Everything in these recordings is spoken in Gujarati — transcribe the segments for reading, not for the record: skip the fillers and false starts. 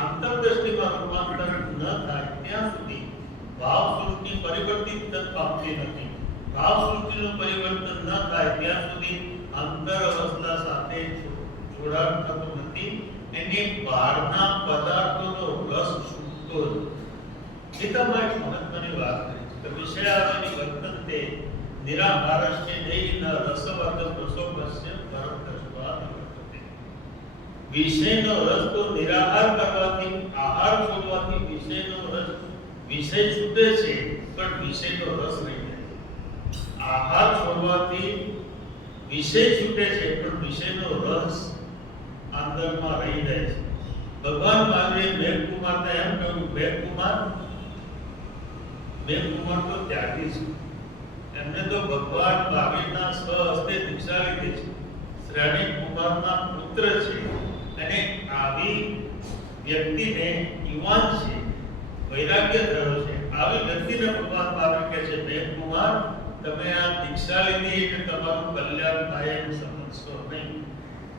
આંતર થાય ત્યાં સુધી ભાવ સૃષ્ટિ પરિવર્તિત પામતી નથી. ભાવ સૃષ્ટિનું પરિવર્તન ન થાય ત્યાં સુધી અંતર અવસ્થા સાથે જોડાણ થતું નથી. એની બહારના પદાર્થોનો રસ છૂટતો નથી. એ તમારે મહત્વની વાત કરી છે કે વિષયાવની વર્તનતે નિરાહારસ્ય દેહિન રસવર્ધક રસોપસ્ય પરમતસ્વાદ વર્તતે. વિષયનો રસ તો નિરાહાર કરવાથી, આહાર છોડવાથી વિષયનો રસ, વિષય છૂટે છે પણ વિષયનો રસ રહી જાય. આહાર છોડવાથી વિષય છૂટે છે પણ વિષયનો રસ અંદરમાં રહી જાય છે. ભગવાન મહાવીર મેઘકુમારને એમ કહ્યું, મેઘકુમાર તો ત્યાગી છે. એમને તો ભગવાન મહાવીરના સ્વહસ્તે દીક્ષા લીધી છે. શ્રેણી કુમારના પુત્ર છે અને આવી વ્યક્તિને યુવાન છે, વૈરાગ્ય થયો છે. આવી વ્યક્તિને ભગવાન મહાવીર કહે છે, મેઘકુમાર તમે આ દીક્ષા લીધી એટલે તમારું કલ્યાણ થાય એમ સમજશો નહીં.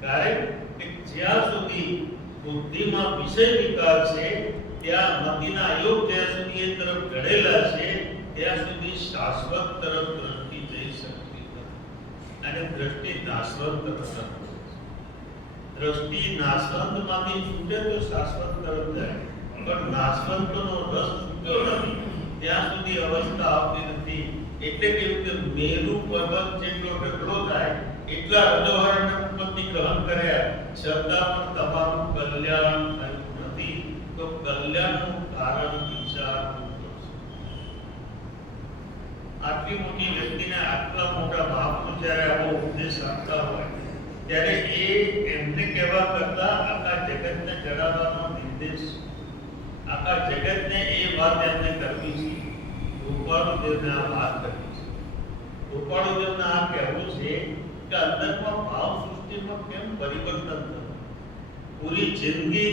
કારણ કે જ્યાં સુધી બુદ્ધિમાં વિષય વિકાર છે, ત્યાં મતિના યોગ જ્યાં સુધી એ તરફ ઘડેલા છે ત્યાં સુધી શાશ્વત તરફ દ્રષ્ટિ જઈ શકતી નથી. અને દ્રષ્ટિ નાશવંત તરફ દ્રષ્ટિ નાશવંતમાંથી છૂટે તો શાશ્વત તરફ જાય, પણ નાશવંતનો રસ છૂટ્યો નથી ત્યાં સુધી અવસ્થા આવતી નથી. એટલે કેવું કે મેરુ પર્વત જેટલો ઢગલો થાય એટલા હૃદયવર્ણ ઉત્પત્તિ ગ્રહણ કર્યા છતાં પણ તમારું કલ્યાણ થયું નથી. તો કલ્યાણનું કારણ વિચાર. આટલી મોટી વ્યક્તિને આટલા મોટા મહાપુરુષ જ્યારે આવો ઉપદેશ આપતા હોય ત્યારે એ એમને કહેવા કરતા આખા જગતને જણાવવાનો નિર્દેશ, આખા જગતને એ વાત એમને કરવી છે. ગોપાળુદેવને આ વાત કરવી છે. ગોપાળુદેવને આ કહેવું છે કે અંદરમાં ભાવ સૃષ્ટિમાં કેમ પરિવર્તન થયું. પૂરી જિંદગી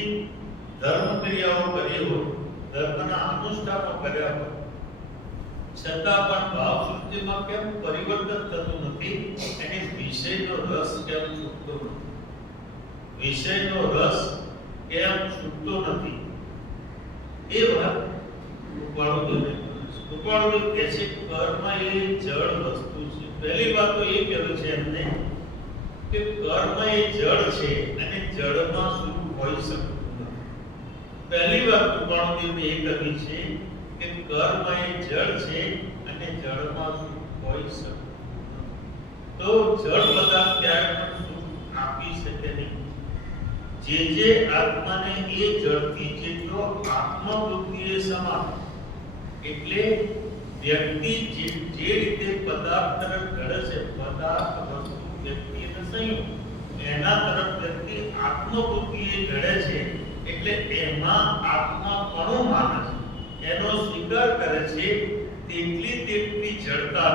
ધર્મ ક્રિયાઓ કરી હોય, ધર્મના અનુષ્ઠાનો કર્યા હોય, છતાં પણ ભાવ સૃષ્ટિમાં કેમ પરિવર્તન થતું નથી. એની વિષયનો રસ કેમ છૂટતો નથી. વિષયનો રસ કેમ છૂટતો નથી એ વાત ગોપાળુદેવને ગોપાળુદેવ કહે છે, કર્મ એ જળ વસ્તુ છે. પહેલી વાત તો એ કહેવું છે એમને કે કર્મ એ જળ છે અને જળમાં શું હોઈ શકતું નથી. પહેલી વાત ગોપાળુદેવને એ કરવી છે કે કર્મ એ જળ છે અને જળમાં સુખ હોઈ શકે. તો જળ પદાર્થ ક્યારે પણ સુખ આપી શકે નહીં. જે આત્માને એ જળથી જેટલો આત્મબુદ્ધિએ સમાન, એટલે વ્યક્તિ જે રીતે પદાર્થ તરફ ઢળે છે, પદાર્થ વસ્તુ વ્યક્તિ અને સંયુક્ત, એના તરફ વ્યક્તિ આત્મબુદ્ધિએ ઢળે છે. એટલે એમાં આત્માપણું માને છે, એનો સ્વીકાર કરે છે. તેટલી જડતા,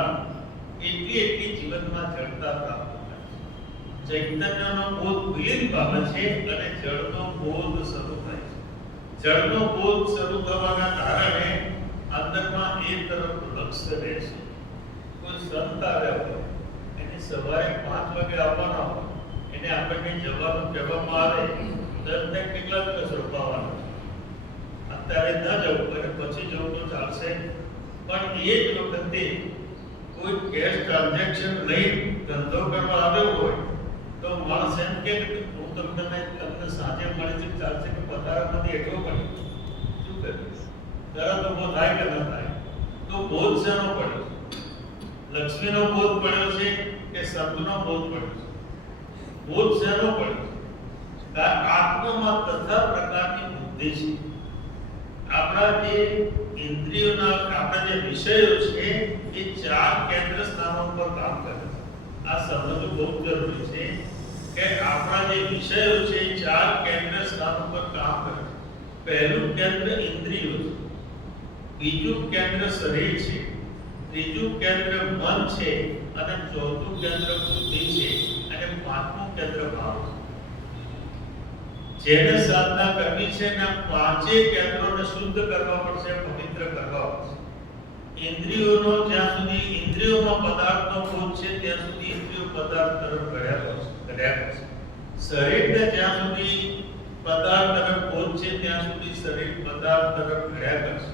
એટલી જીવનમાં જડતા પ્રાપ્ત થાય છે. ચૈતન્યનો બોધ વિલીન પામે છે અને જળનો બોધ શરૂ થાય છે. જળનો બોધ શરૂ થવાના કારણે અંદરમાં એ તરફ લક્ષ્ય રહે છે. કોઈ સંત આવ્યા હોય, એને સવારે 5 વાગે આવવાના હોય, એને આપણને જવાનું કહેવામાં આવે, દરને કેટલા દિવસ રોકાવાના, અત્યારે ન જવું અને પછી જવું તો ચાલશે. પણ એ જ વખતે કોઈ કેશ ટ્રાન્ઝેક્શન લઈ ધંધો કરવા આવ્યો હોય તો માણસ એમ કે હું તમને સાંજે મળી છે ચાલશે કે પધારામાંથી એટલો પડે શું કરીશ? તરત ઉભો થાય કે ન થાય? તો બોધ શેનો પડ્યો છે? લક્ષ્મીનો બોધ પડ્યો છે કે શબ્દનો બોધ પડ્યો છે? બોધ શેનો પડ્યો છે? આત્મામાં તથા પ્રકારની બુદ્ધિ છે. આપણા જે ઇન્દ્રિયોના, આપણા જે વિષયો છે એ 4 કેન્દ્ર સ્થાનો પર કામ કરે છે. આ સમજવું બહુ જરૂરી છે કે આપણા જે વિષયો છે એ 4 કેન્દ્ર સ્થાનો પર કામ કરે છે. પહેલું કેન્દ્ર ઇન્દ્રિયો છે, બીજું કેન્દ્ર શરીર છે, ત્રીજું કેન્દ્ર મન છે અને ચોથું કેન્દ્ર બુદ્ધિ છે અને પાંચમું કેન્દ્ર ભાવ છે. જેને સાધના કરવી છે ને 5 કેન્દ્રોને શુદ્ધ કરવા પડશે, પવિત્ર કરવા પડશે. ઇન્દ્રિયોનો જ્યાં સુધી ઇન્દ્રિયોમાં પદાર્થનો બોધ છે ત્યાં સુધી ઇન્દ્રિયો પદાર્થ તરફ ગયા પડશે. શરીરને જ્યાં સુધી પદાર્થ તરફ બોધ છે ત્યાં સુધી શરીર પદાર્થ તરફ ઘડ્યા કરશે.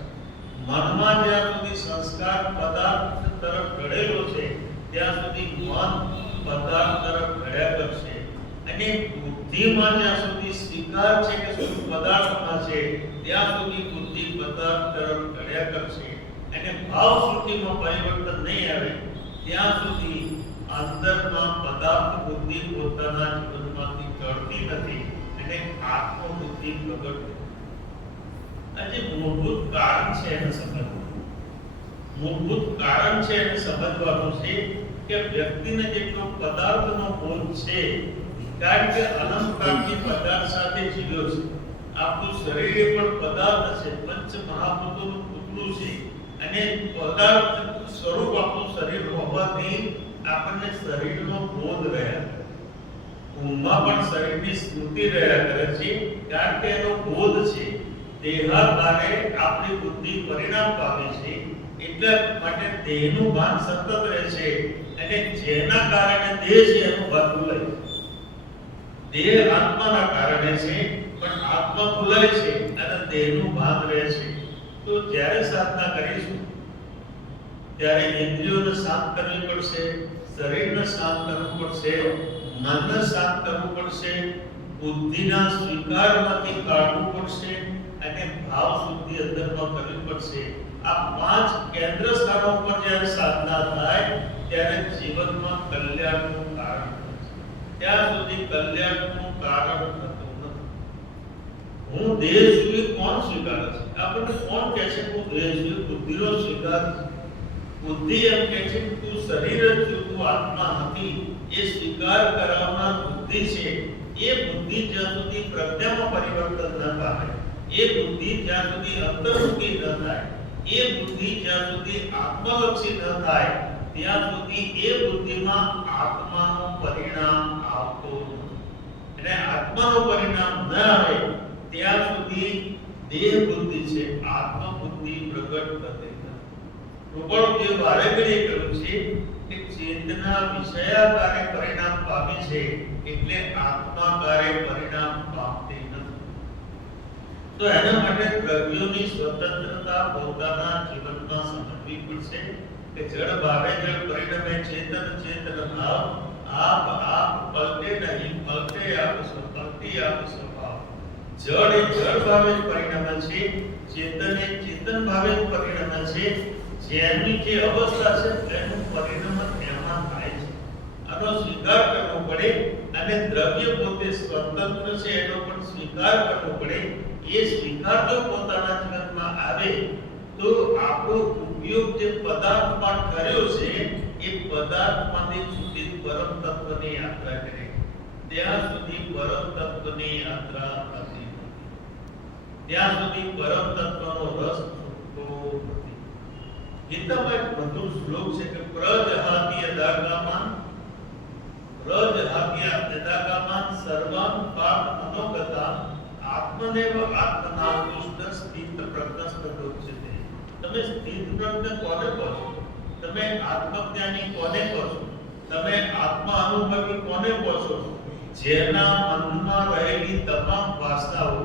મનમાં જ્યાં સુધી સંસ્કાર પદાર્થ તરફ ઘડેલો છે ત્યાં સુધી મન પદાર્થ તરફ ઘડ્યા કરશે. અને બુદ્ધિમાં જ્યાં સુધી સ્વીકાર છે કે શું પદાર્થમાં છે ત્યાં સુધી બુદ્ધિ પદાર્થ તરફ ઘડ્યા કરશે. અને ભાવ સૃષ્ટિમાં પરિવર્તન નહીં આવે ત્યાં સુધી અંતરમાં પદાર્થ બુદ્ધિ પોતાના જીવનમાંથી ટળતી નથી અને આત્મ બુદ્ધિ પ્રગટ થાય. આજે મૂળભૂત કારણ છે એને સમજવું. મૂળભૂત કારણ છે એને સમજવાનું છે કે વ્યક્તિને જેટલો પદાર્થનો બોધ છે કારણ કે અનંતકાળથી પદાર્થ સાથે જીવ્યો છે. આપણું શરીર એ પણ પદાર્થ છે, પંચ મહાભૂતોનું પુતળું છે અને પદાર્થ સ્વરૂપ આપણું શરીર હોવાથી આપણને શરીરનો બોધ રહ્યા કરે. ઊંઘમાં પણ શરીરની સ્મૃતિ રહ્યા કરે છે કારણ કે એનો બોધ છે. દેહાકારે આપણી બુદ્ધિ પરિણામ પામે છે એટલા માટે દેહનું ભાન સતત રહે છે અને જેના કારણે દેહ છે એનું ભાન ભૂલાય છે. દેહ આત્માના કારણે છે પણ આત્મા ભૂલાય છે અને દેહનું ભાન રહે છે. તો જ્યારે સાધના કરીશું ત્યારે ઇન્દ્રિયોને શાંત કરવી પડશે, શરીરને શાંત કરવું પડશે, મનને શાંત કરવું પડશે, બુદ્ધિના સ્વીકારમાંથી કાઢવું પડશે અને ભાવ શુદ્ધિ અંદરમાં કરવી પડશે. આ પાંચ કેન્દ્ર સ્થાનો પર જ્યારે સાધના થાય ત્યારે જીવનમાં કલ્યાણનું કારણ બને છે. ત્યાં સુધી કલ્યાણનું કારણ થતું નથી. હું દેહ છું એ કોણ સ્વીકારે છે? આપણને કોણ કહે છે હું દેહ છું? બુદ્ધિનો સ્વીકાર છે. બુદ્ધિ એમ કહે છે કે તું શરીર જ છું, તું આત્મા નથી. એ સ્વીકાર કરાવનાર બુદ્ધિ છે. એ બુદ્ધિ જ્યાં સુધી પ્રજ્ઞામાં પરિવર્તન ન પામે, એ બુદ્ધિ જ્યાં સુધી અંતર્મુખી ન થાય, એ બુદ્ધિ જ્યાં સુધી આત્મલક્ષી ન થાય ત્યાં સુધી એ બુદ્ધિમાં આત્માનું પરિણામ આવતું નથી. અને આત્માનું પરિણામ ન આવે ત્યાં સુધી દેહ બુદ્ધિ છે, આત્મ બુદ્ધિ પ્રગટ થતી નથી. રૂપણદેવ વારે ઘડીએ કહ્યું છે કે ચેતના વિષયાકારે પરિણામ પામે છે એટલે આત્માકારે પરિણામ પામતી નથી. તો એના માટે દ્રવ્યોની સ્વતંત્રતા પોતાના જીવનમાં સમજવી પડશે કે જળ ભાવે જળ પરિણમે ચેતન ચેતન ભાવ આપ આપ પલટે નહીં પલટે આપ પલટી આપ સ્વભાવ. જળ એ જળ ભાવે જ પરિણમે છે, ચેતન એ ચેતન ભાવે જ પરિણમે છે. જેની જે અવસ્થા છે તેનું પરિણામ એમાં થાય છે. આનો સ્વીકાર કરવો પડે અને દ્રવ્ય પોતે સ્વતંત્ર છે એનો પણ સ્વીકાર કરવો પડે. એ સ્વીકાર જો પોતાના જીવનમાં આવે તો આપણો ઉપયોગ જે પદાર્થમાં કર્યો છે એ પદાર્થમાંથી છૂટી પરમ તત્વની યાત્રા કરે ત્યાં સુધી પરમ તત્વની યાત્રા થતી નથી. ત્યાં સુધી પરમ તત્વનો રસ છૂટતો નથી. ગીતામાં એક મધુર શ્લોક છે કે પ્રજહાતિ યદાગામાન યદાગામાન સર્વાન પાર્થ મનોગતા આત્મનેવ આત્મના કૃષ્ણ સ્થિત પ્રજ્ઞસ્તોચ્યતે. તમે સ્થિત પ્રજ્ઞ કોને કહો છો? તમે આત્મજ્ઞાની કોને કહો છો? તમે આત્મા અનુભવી કોને કહો છો? જેના મનમાં રહેલી તમામ વાસનાઓ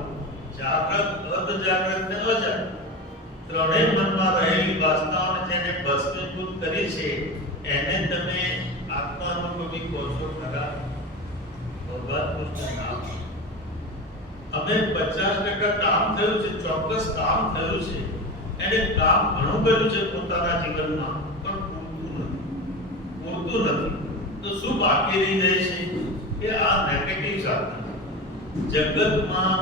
જાગૃત, અર્ધજાગૃત ને અજાગૃત ત્રણેય મનમાં રહેલી વાસનાઓને જેને ભસ્મીભૂત કરી છે એને તમે આત્મા અનુભવી કહો છો ખરા? ભગવાન કૃષ્ણ નામ અમે 50% કામ થયું છે, ચોક્કસ કામ થયું છે, એને કામ ઘણું કર્યું છે પોતાના જીવનમાં પણ પૂરતું નથી. તો શું બાકી રહી જાય છે કે આ નેગેટિવ સાધના જગતમાં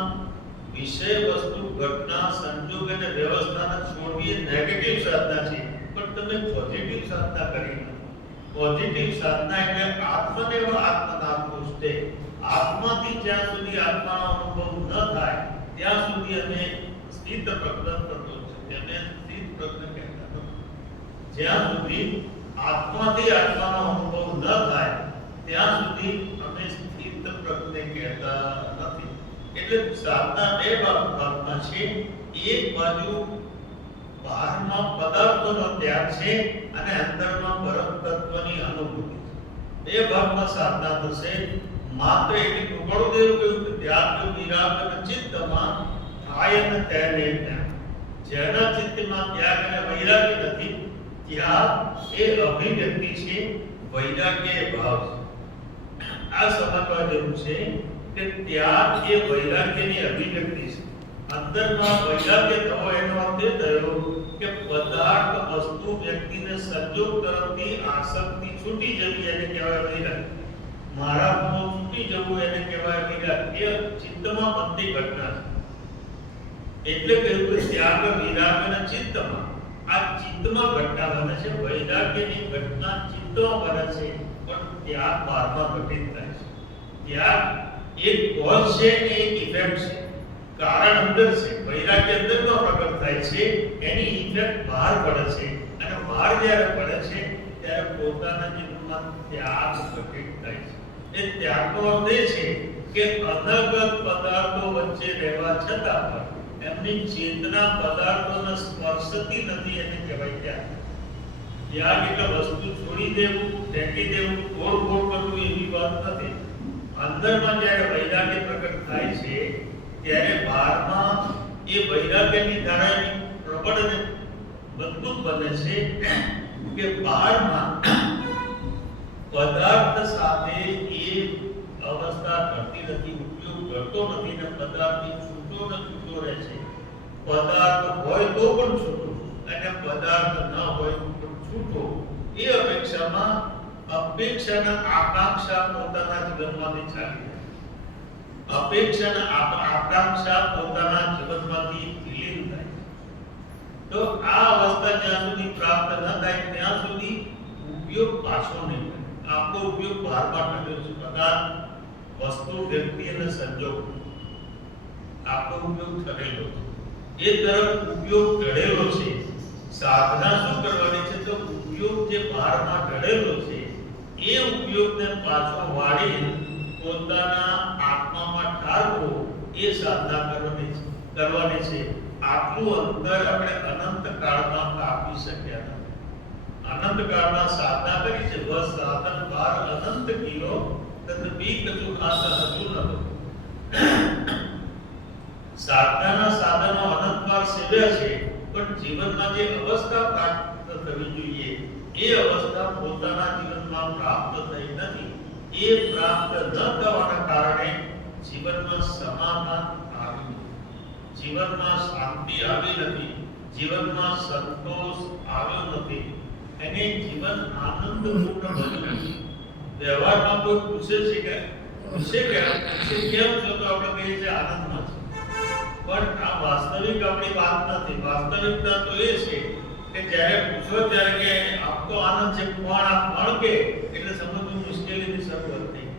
વિષય વસ્તુ ઘટના સંજોગ અને વ્યવસ્થાને છોડીએ નેગેટિવ સાધના છે. પણ તમે પોઝિટિવ સાધના કરી નથી. પોઝિટિવ સાધના એટલે આત્મનેવ આત્મના કૃષ્ણે. આત્માથી જ્યાં સુધી આત્માનો અનુભવ ન થાય ત્યાં સુધી અમે સ્થિત પ્રજ્ઞ કરતો છે. અમે સ્થિત પ્રજ્ઞ કહેતા નથી. જ્યાં સુધી આત્માથી આત્માનો અનુભવ ન થાય ત્યાં સુધી અમે સ્થિત પ્રજ્ઞ કહેતા નથી. એટલે સાધના બે ભાગમાં છે. એક બાજુ બહારમાં પદાર્થોનો ત્યાગ છે અને અંદરમાં પરમ તત્વની અનુભૂતિ છે. બે ભાગમાં સાધના થશે. માત્ર એટલી કૃપાળુદેવ કહ્યું કે ત્યાગ વિરાગ ચિત્તમાં થાય અને તેને જ્ઞાન. જેના ચિત્તમાં ત્યાગ અને વૈરાગ્ય નથી, ત્યાગ એ અભિવ્યક્તિ છે, વૈરાગ્ય એ ભાવ છે. આ સમજવા જેવું છે કે ત્યાગ એ વૈરાગ્યની અભિવ્યક્તિ છે. અંદરમાં વૈરાગ્ય થવો એનો અર્થ એ થયો કે પદાર્થ વસ્તુ વ્યક્તિને સંજોગ તરફથી આસક્તિ છૂટી જવી એને કહેવાય વૈરાગ્ય. મારા ગુણો છૂટી જવું એને કહેવાય વૈરાગ્ય. એ ચિત્તમાં બનતી ઘટના છે. એટલે કહ્યું કે ત્યાગ વિરાગ અને ચિત્તમાં, આ ચિત્તમાં ઘટના બને છે. વૈરાગ્યની ઘટના ચિત્તમાં બને છે, પણ ત્યાગ બહારમાં ઘટિત થાય છે. ત્યાગ એક કોઝ છે ને એક ઇફેક્ટ છે. કારણ અંદર છે, વૈરાગ્ય અંદરમાં પ્રગટ થાય છે, એની ઇફેક્ટ બહાર પડે છે, અને બહાર જ્યારે પડે છે ત્યારે પોતાના જીવનમાં ત્યાગ ઘટિત થાય છે. એ ત્યાગનો અર્થ એ છે કે અનગત પદાર્થો વચ્ચે રહેવા છતાં પણ એમની ચેતના પદાર્થોને સ્પર્શતી નથી, એને કહેવાય ત્યાગ. ત્યાગ એટલે વસ્તુ છોડી દેવું, ફેંકી દેવું, તોડફોડ કરવું એવી વાત નથી. અંદરમાં જ્યારે વૈરાગ્ય પ્રગટ થાય છે ત્યારે બહારમાં એ વૈરાગ્યની ધારાની પ્રબળ અને મજબૂત બને છે કે બહારમાં પદાર્થ સાથે એ અવસ્થા કરતી નથી, ઉપયોગ કરતો નથી, ને પદાર્થથી છૂટો ને છૂટો રહે છે. પદાર્થ હોય તો પણ છૂટો, અને પદાર્થ ન હોય તો પણ છૂટો. એ અપેક્ષામાં અપેક્ષાના આકાંક્ષા પોતાના જીવનમાંથી ચાલી જાય. અપેક્ષાના આકાંક્ષા પોતાના જીવનમાંથી વિલીન થાય. તો આ અવસ્થા જ્યાં સુધી પ્રાપ્ત ન થાય ત્યાં સુધી ઉપયોગ પાછો નહીં થાય. આપણો ઉપયોગ બહારમાં થયો છે. પદાર્થ, વસ્તુ, વ્યક્તિ અને સંજોગ, આપણો ઉપયોગ થયેલો છે. એ તરફ ઉપયોગ ઢળેલો છે. સાધના શું કરવાની છે? તો ઉપયોગ જે બહારમાં ઢળેલો છે એ ઉપયોગને પાછો વાળી પોતાના આત્મામાં ઠારવો, એ સાધના કરવાની છે. આટલું અંતર આપણે અનંત કાળમાં કાપી શક્યા નથી. અનંત કાળમાં સાધના કરી છે. બસ સાધન બાર અનંત કિલો તદ બી કछु ખાતા હજુ ન હતો. સાધનાના સાધનો અનંતવાર સેવ્યા છે, પણ જીવનમાં જે અવસ્થા પ્રાપ્ત થવી જોઈએ એ અવસ્થા પોતાના જીવનમાં પ્રાપ્ત થઈ નથી. એ પ્રાપ્ત ન થવાના કારણે જીવનમાં સમાધાન આવ્યું નથી, જીવનમાં શાંતિ આવી નથી, જીવનમાં સંતોષ આવ્યો નથી, એને જીવન આનંદપૂર્ણ બન્યું નથી. વ્યવહારમાં કોઈ પૂછે છે કે કેમ છો, તો આપણે કહીએ છીએ આનંદમાં છે. પણ આ વાસ્તવિક આપણી વાત નથી. વાસ્તવિકતા તો એ છે કે જ્યારે પૂછો ત્યારે કે આપ તો આનંદ છે, પણ આ પણ કે એટલે સમજવું મુશ્કેલીની શરૂઆત થઈ.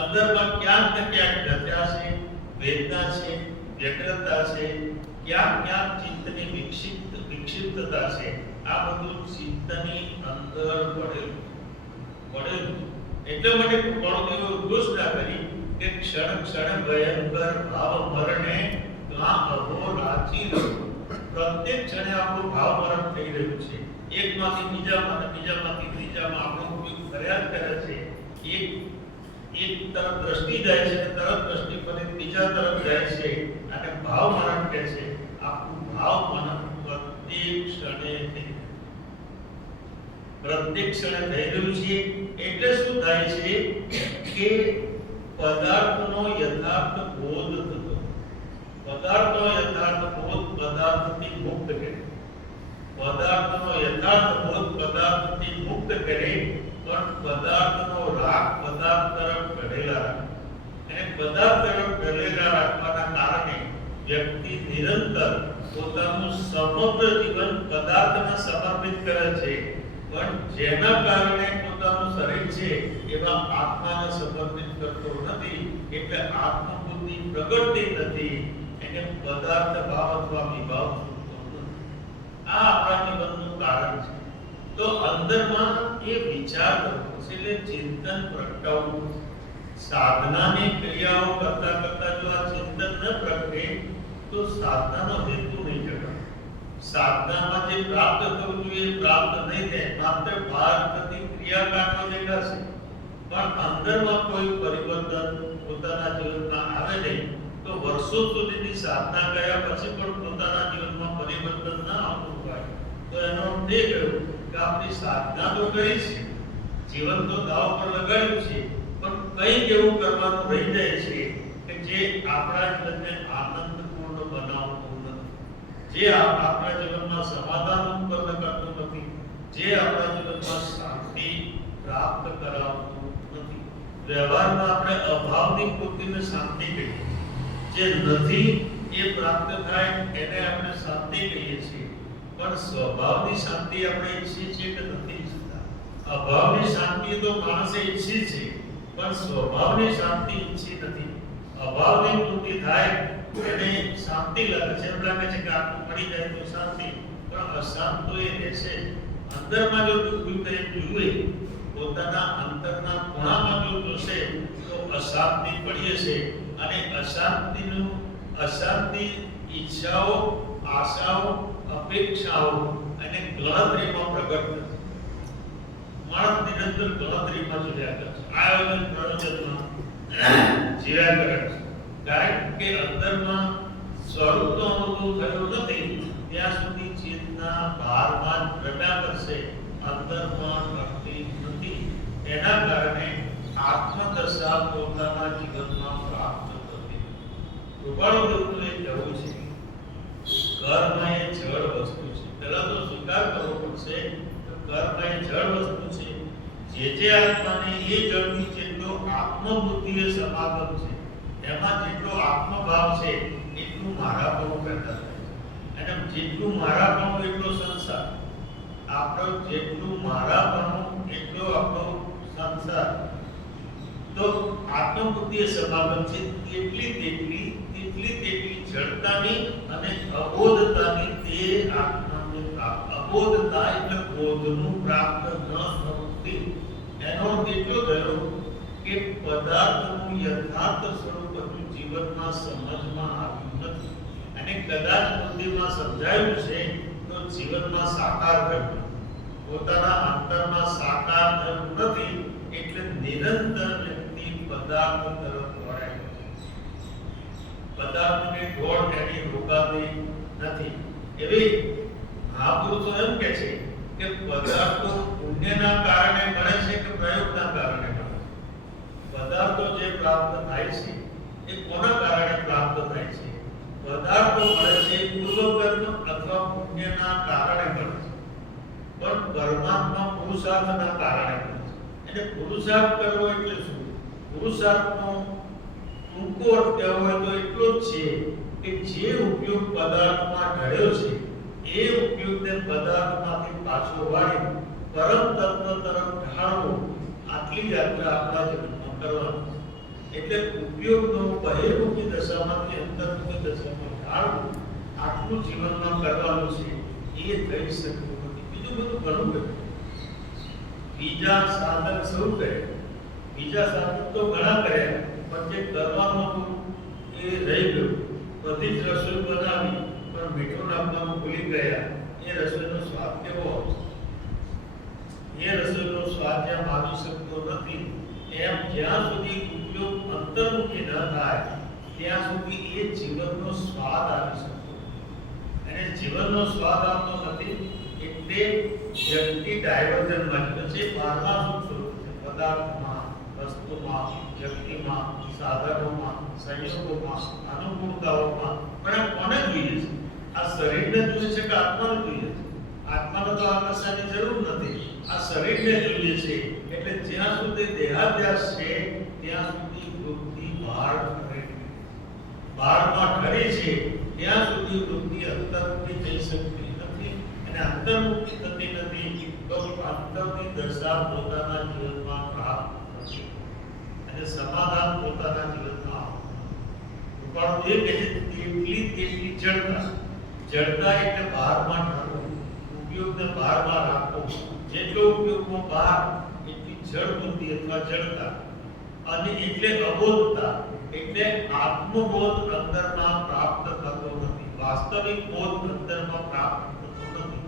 અંદરમાં ક્યાંક ને ક્યાંક વ્યથા છે, વેદના છે, વ્યગ્રતા છે, ક્યાંક ચિત્તની વિક્ષિપ્તતા છે. આ બધું ચિત્તની અંદર પડેલું. એટલા માટે કૃપાળુદેવે ઘોષણા કરી કે ક્ષણ ક્ષણ ભયંકર ભાવ મરણે કાં અહો રાચી રહ્યો. પ્રત્યેક ક્ષણે આપણું ભાવ મરણ થઈ રહ્યું છે. એકમાંથી બીજામાં અને બીજામાંથી ત્રીજામાં આપણો ઉપયોગ કર્યા જ કરે છે. એક તરફ દ્રષ્ટિ જાય છે, તરફ દ્રષ્ટિ ફરી બીજા તરફ જાય છે, અને ભાવ મરણ કહે છે. આપણું ભાવ મરણ પ્રત્યેક ક્ષણે થઈ રહ્યું છે. એટલે શું થાય છે કે પદાર્થનો યથાર્થ બોધ થતો, પદાર્થનો યથાર્થ બોધ પદાર્થથી મુક્ત કરે, પદાર્થનો યથાર્થ બોધ પદાર્થથી મુક્ત કરે, પણ પદાર્થનો રાગ પદાર્થ તરફ ઢળેલા રાખે. અને પદાર્થ તરફ ઢળેલા રાખવાના કારણે વ્યક્તિ નિરંતર પોતાનું સમગ્ર જીવન પદાર્થને સમર્પિત કરે છે, પણ જેના કારણે પોતાનું શરીર છે એવા આત્માને સમર્પિત કરતો નથી. એટલે આત્મબુદ્ધિ પ્રગટતી નથી, એને પદાર્થ ભાવ અથવા વિભાવ છૂટતો નથી. આ આપણા જીવનનું કારણ છે. તો અંદરમાં એ વિચાર કરવો છે, એટલે ચિંતન પ્રગટાવવું. સાધનાની ક્રિયાઓ કરતા કરતા જો આ ચિંતન ન પ્રગટે તો સાધનાનો હેતુ નહીં જણાય. સાધનામાં જે પ્રાપ્ત થવું જોઈએ પ્રાપ્ત નહીં થાય. માત્ર બહાર થતી ક્રિયાકાંડો દેખાશે, પણ અંદરમાં કોઈ પરિવર્તન પોતાના જીવનમાં આવે નહીં તો વર્ષો સુધીની સાધના કર્યા પછી પણ પોતાના જીવનમાં પરિવર્તન ના આવતું હોય તો એનો અર્થ એ ગયો કે આપણી સાધના તો કરી છે, જીવન તો દાવ પર લગાડ્યું છે, પણ કંઈક એવું કરવાનું રહી જાય છે કે જે આપણા જીવનને આનંદપૂર્ણ બનાવતું નથી, જે આપણા જીવનમાં સમાધાન ઉત્પન્ન કરતું નથી, જે આપણા જીવનમાં શાંતિ પ્રાપ્ત કરાવતું નથી. વ્યવહારમાં આપણે અભાવની પૂર્તિને શાંતિ કહીએ, જે નથી એ પ્રાપ્ત થાય એને આપણે શાંતિ કહીએ છીએ, પણ સ્વભાવની શાંતિ આપણે ઈચ્છીએ છીએ કે નથી ઈચ્છતા? અભાવની શાંતિ તો માણસે ઈચ્છી છે, પણ સ્વભાવની શાંતિ ઈચ્છી નથી. અભાવની પૂર્તિ થાય એને શાંતિ લાગે છે, એમ લાગે છે કે આટલું મળી જાય તો શાંતિ, પણ અશાંત તો એ રહેશે. અંદરમાં જો દુઃખ જુએ, પોતાના અંતરના ખૂણામાં જો જોશે તો અશાંતિ પડી હશે, અને અશાંતિ ઈચ્છાઓ, આશાઓ, અપેક્ષાઓ અને ગણતરીમાં પ્રગટ થશે. માણસ નિરંતર ગણતરીમાં જીવ્યા કરે છે, આયોજન પ્રયોજનમાં જીવ્યા કરે છે, કારણ કે અંદરમાં સ્વરૂપનો અનુભવ થયો નથી ત્યાં સુધી ચેતના બહારમાં રમ્યા કરશે, અંદરમાં ટકતી નથી. એના કારણે આત્મદશા પોતાના જીવનમાં પ્રાપ્ત થતી નથી. કૃપાળુ દેવનું એ કહેવું છે, કર્મ એ જળ વસ્તુ છે. પહેલા તો સ્વીકાર કરવો પડશે કે કર્મ એ જળ વસ્તુ છે. જે આત્માને એ જળની જેટલો આત્મબુદ્ધિએ સમાગમ છે, એમાં જેટલો આત્મભાવ છે એટલું મારાપણું પેદા થાય છે, અને જેટલું મારાપણું એટલો સંસાર. આપણો જેટલું મારાપણું એટલો આપણો સંસાર. તો આત્મબુદ્ધિએ સમાગમ છે, તેટલી જડતાની અને અબોધતાની તે આત્માને પ્રાપ્ત. અબોધતા એટલે બોધનું પ્રાપ્ત ન થતી. એનો એટલો થયો કે પદાર્થનું યથાર્થ સ્વરૂપ હજુ જીવનમાં સમજમાં આવ્યું નથી, અને કદાચ બુદ્ધિમાં સમજાયું છે તો જીવનમાં સાકાર થયું, પોતાના અંતરમાં સાકાર થયું નથી. એટલે નિરંતર વ્યક્તિ પદાર્થ તરફ દોડાય છે. પદાર્થની દોડ એની રોકાતી નથી. એવી મહાપુરુષો એમ કહે છે કે પદાર્થો પુણ્યના કારણે મળે છે કે પ્રયોગના કારણે મળે છે? પદાર્થો જે પ્રાપ્ત થાય છે એ કોના કારણે પ્રાપ્ત થાય છે? પદાર્થો મળે છે પૂર્વકર્મ અથવા પુણ્યના કારણે મળે છે, પણ પરમાત્મા પુરુષાર્થના કારણે મળે છે. અને પુરુષાર્થ કરવો એટલે શું? પુરુષાર્થનો ટૂંકો અર્થ કહેવો હોય તો એટલો જ છે કે જે ઉપયોગ પદાર્થમાં ઢળ્યો છે એ ઉપયોગને પદાર્થમાંથી પાછો વાળી પરમ તત્વ તરફ ઢાળવો, આટલી યાત્રા આપણા જીવનમાં કરવાની. એટલે ઉપયોગનો બહિર્મુખી દશામાંથી અંતર્મુખી દશામાં ઢાળવું, આટલું જીવનમાં કરવાનું છે. એ થઈ શકતું નથી. બીજું બધું ઘણું બધું બીજા સાધન શરૂ કર્યા, બીજા સાધન તો ઘણા કર્યા, પણ જે કરવાનું હતું એ રહી ગયું. બધી જ રસોઈ બનાવી પણ મીઠું નાખવાનું ભૂલી ગયા. એ રસોઈનો સ્વાદ કેવો આવશે? એ રસોઈનો સ્વાદ જેમ આવી શકતો નથી, એમ જ્યાં સુધી ઉપયોગ અંતર્મુખી ન થાય ત્યાં સુધી એ જીવનનો સ્વાદ આવી શકતો નથી. અને જીવનનો સ્વાદ આવતો નથી એટલે વ્યક્તિ ડાયવર્ઝનમાં છે. બહારના સુખ સ્વરૂપ છે, પદાર્થમાં, વસ્તુમાં, વ્યક્તિમાં, સાધનોમાં, સંયોગોમાં, અનુકૂળતાઓમાં. પણ કોને જોઈએ છે? આ શરીરને જોઈએ છે કે આત્માને જોઈએ છે? આત્માને તો આકર્ષણની જરૂર નથી, આ શરીરને જોઈએ છે. એટલે જ્યાં સુધી દેહાધ્યાસ છે ત્યાં સુધી વૃત્તિ બહારમાં ઠરે છે, ત્યાં સુધી વૃત્તિ અંતર્મુખી થઈ શકતી નથી. અને અંતર્મુખી થતી નથી તો અંતરની દશા પોતાના જીવનમાં પ્રાપ્ત નથી, અને સમાધાન પોતાના જીવનમાં પણ એ કહે તેટલી જડતા એટલે બહારમાં ઠરવું, ઉપયોગને બહારમાં રાખવો. જેટલો ઉપયોગમાં બહાર એટલી જડ બુદ્ધિ અથવા જડતા. અને એટલે અબોધતા એટલે આત્મબોધ અંદરમાં પ્રાપ્ત થતો નથી, વાસ્તવિક બોધ અંદરમાં પ્રાપ્ત થતો નથી.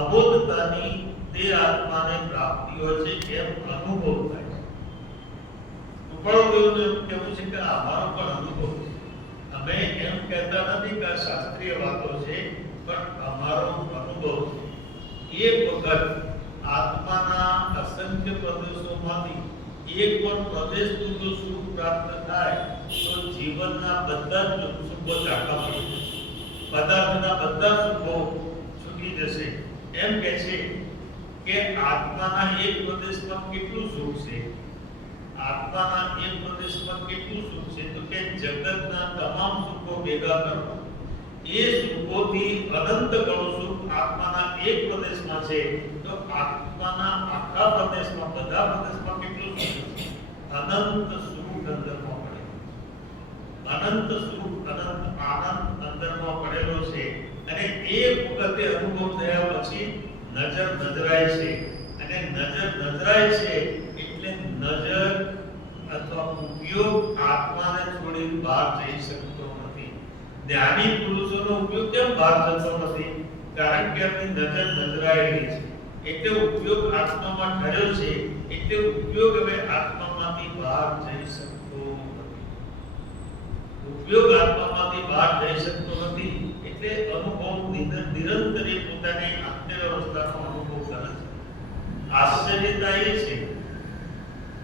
અબોધતાની તે આત્માને પ્રાપ્તિ હોય છે, કેમ અનુભવ થાય છે. કૃપાળુદેવનું એવું કહેવું છે કે અમારો પણ અનુભવ છે. અમે એમ કહેતા નથી કે આ શાસ્ત્રીય વાતો છે, પણ અમારો અનુભવ છે. એક વખત આત્માના અસંખ્ય પ્રદેશોમાંથી એક પણ પ્રદેશનું જો સુખ પ્રાપ્ત થાય તો જીવનના બધા જ સુખો ચાખા પડી જશે, પદાર્થના બધા સુખો છૂટી જશે. એમ કહે છે કે આત્માના એક પ્રદેશમાં કેટલું સુખ છે, આત્માના એક પ્રદેશમાં કેટલું સુખ છે, તો કે જગતના તમામ સુખો ભેગા કરો એ સુખોથી અનંત ગણું સુખ આત્માના એક પ્રદેશમાં છે. તો આત્માના આખા પ્રદેશમાં, બધા પ્રદેશમાં કેટલું સુખ છે? અનંત સુખ અંદરમાં પડે, અનંત સુખ, અનંત આનંદ અંદરમાં પડેલો છે. અને એ વખતે અનુભવ થયા પછી નજર નજરાય છે, અને નજર નજરાય છે એટલે નજર અથવા ઉપયોગ આત્માને છોડી બહાર જઈ શકતો નથી. જ્ઞાની પુરુષોનો ઉપયોગ કેમ બહાર જતો નથી? કારણ કે એમની નજર નજરાયેલી છે, એટલે ઉપયોગ આત્મામાં ઠર્યો છે, એટલે ઉપયોગ હવે આત્મામાંથી બહાર જઈ શકતો નથી. ઉપયોગ આત્મામાંથી બહાર જઈ શકતો નથી એટલે અનુભવ નિરંતર પોતાની આંતરિક અવસ્થાનો અનુભવ કરે છે. આશ્ચર્યતા એ છે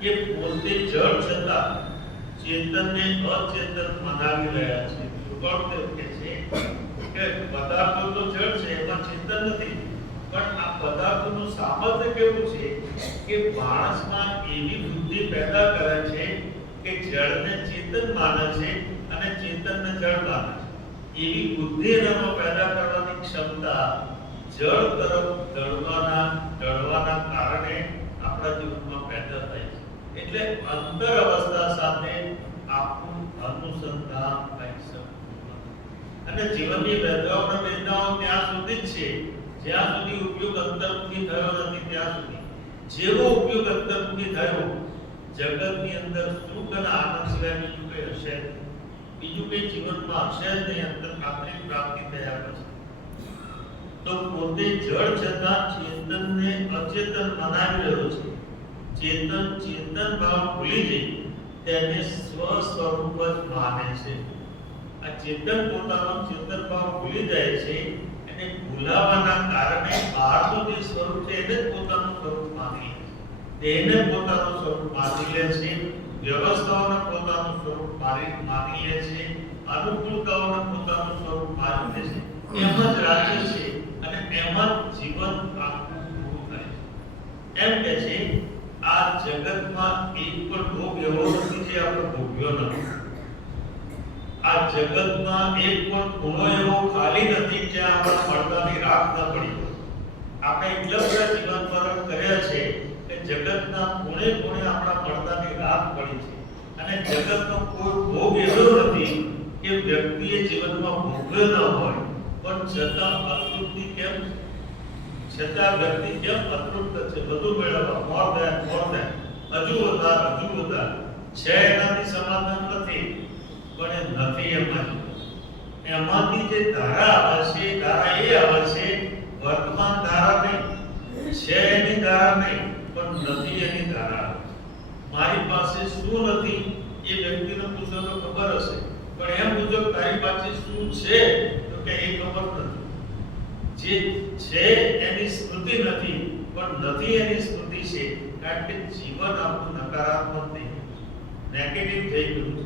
કે પોતે જળ છતાં ચેતનને અચેતન મનાવી રહ્યા છે. કૃપાળુદેવ કહે છે કે પદાર્થો તો જળ છે, એમાં ચેતન નથી, પણ આ પદાર્થોનું સામર્થ્ય કેવું છે કે માણસમાં એવી બુદ્ધિ પેદા કરે છે કે જળને ચેતન માને છે અને ચેતનને જળ માને છે. એવી બુદ્ધિ એનામાં પેદા કરવાની ક્ષમતા જળ તરફ ઢળવાના કારણે આપણા જીવનમાં પેદા થાય છે. એટલે અંતર અવસ્થા સાથે આપણું અનુસંધાન થઈ શકતું નથી. અને જીવનની વેદનાઓ ત્યાં સુધી જ છે જ્યાં સુધી ઉપયોગ અંતર્મુખી થયો નથી. ત્યાં સુધી જેવો ઉપયોગ અંતર્મુખી થયો, જગતની અંદર સુખ અને આનંદ સિવાય બીજું કંઈ હશે, બીજું કંઈ જીવનમાં હશે જ નહીં. આંતરિક પ્રાપ્તિ થયા પછી તો પોતે જળ છતાં ચેતનને અચેતન બનાવી રહ્યો છે. ચેતન ભાવ ભૂલી જઈ તેને સ્વ સ્વરૂપ જ માને છે. આ ચેતન પોતાનો ચેતન ભાવ ભૂલી જાય છે અને ભૂલાવાના કારણે બહારનું જે સ્વરૂપ છે એને જ પોતાનું સ્વરૂપ માની લે છે. તેને પોતાનું સ્વરૂપ માની લે છે, વ્યવસ્થાઓને પોતાનું સ્વરૂપ માની લે છે, અનુકૂળતાઓને પોતાનું સ્વરૂપ માની લે છે. એમ જ રાજ્ય છે અને એમ જ જીવન આખું પૂરું થાય છે. એમ કે છે આ જગતમાં એક પણ ભોગ એવો નથી જે આપણે ભોગ્યો નથી. આ જગતમાં એક પણ ખૂણો એવો ખાલી નથી જ્યાં આપણે પડદાની રાખ ન પડી હોય. આપણે એટલા બધા જીવન પર કર્યા છે કે જગતના ખૂણે ખૂણે આપણા પડદાની રાખ પડી છે. અને જગતનો કોઈ ભોગ એવો નથી કે વ્યક્તિએ જીવનમાં ભોગવ્યો ન હોય, પણ છતાં અતૃપ્તિ કેમ, છતાં વ્યક્તિ કેમ અતૃપ્ત છે? બધું મેળવવા, મોર દેન, હજુ વધાર છે, એનાથી સમાધાન નથી, પણ એ નથી એમાંથી જે ધારા આવે છે, ધારા એ આવે છે વર્તમાન ધારા નહીં, છે એની ધારા નહીં, પણ નથી એની ધારા. મારી પાસે શું નથી એ વ્યક્તિને પૂછો તો ખબર હશે, પણ એમ પૂછો તારી પાસે શું છે તો કે એ ખબર નથી. જે છે એની સ્મૃતિ નથી, પણ નથી એની સ્મૃતિ છે. કારણ કે જીવન આપણું નકારાત્મક થઈ ગયું છે, નેગેટિવ થઈ ગયું છે.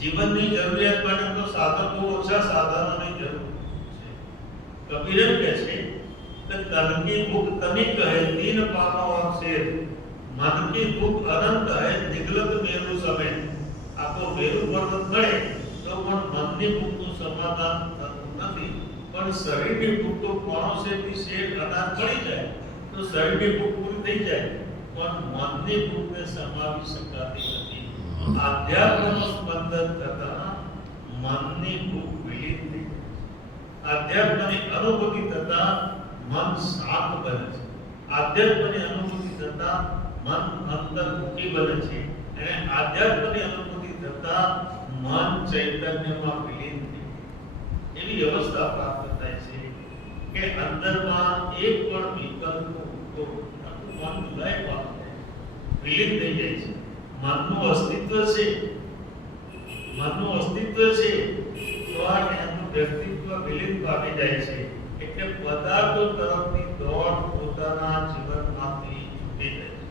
જીવનની જરૂરિયાત માટે તો સાધનો ઓછા સાધનોની જરૂર છે. કબીર એમ કહે છે કે તન કી ભૂખ તનિક કહે तीन पानों और शेर, मन की भूख अनंत है निगलत मेरु समय. आपको मेरु पर्वत મળે તો પણ મનની ભૂખનું સમાધાન થતું નથી. પણ શરીરની ભૂખ તો માણસેથી શેર અનાજ મળી જાય તો શરીરની ભૂખ પૂરી થઈ જાય, પણ મનની ભૂખને સમાવી શકાતી નથી. આધ્યાત્મનું સ્પંદન થતા મનની ભૂખ વિલીન થઈ જાય. આધ્યાત્મની અનુભૂતિ થતા મન શાંત બને છે. આધ્યાત્મની અનુભૂતિ થતા મન અંતર્મુખી બને છે. અને આધ્યાત્મની અનુભૂતિ થતા મન ચૈતન્યમાં વિલીન થઈ એવી અવસ્થા પ્રાપ્ત થાય છે કે અંદરમાં એક પણ વિકલ્પ ઉઠતો મન લય પામે, વિલીન થઈ જાય છે. મનનું અસ્તિત્વ છે, મનનું અસ્તિત્વ છે, તો આ એનું વ્યક્તિત્વ વિલીન પામી જાય છે. એટલે પદાર્થો તરફની દોડ પોતાના જીવનમાંથી છૂટી જાય છે.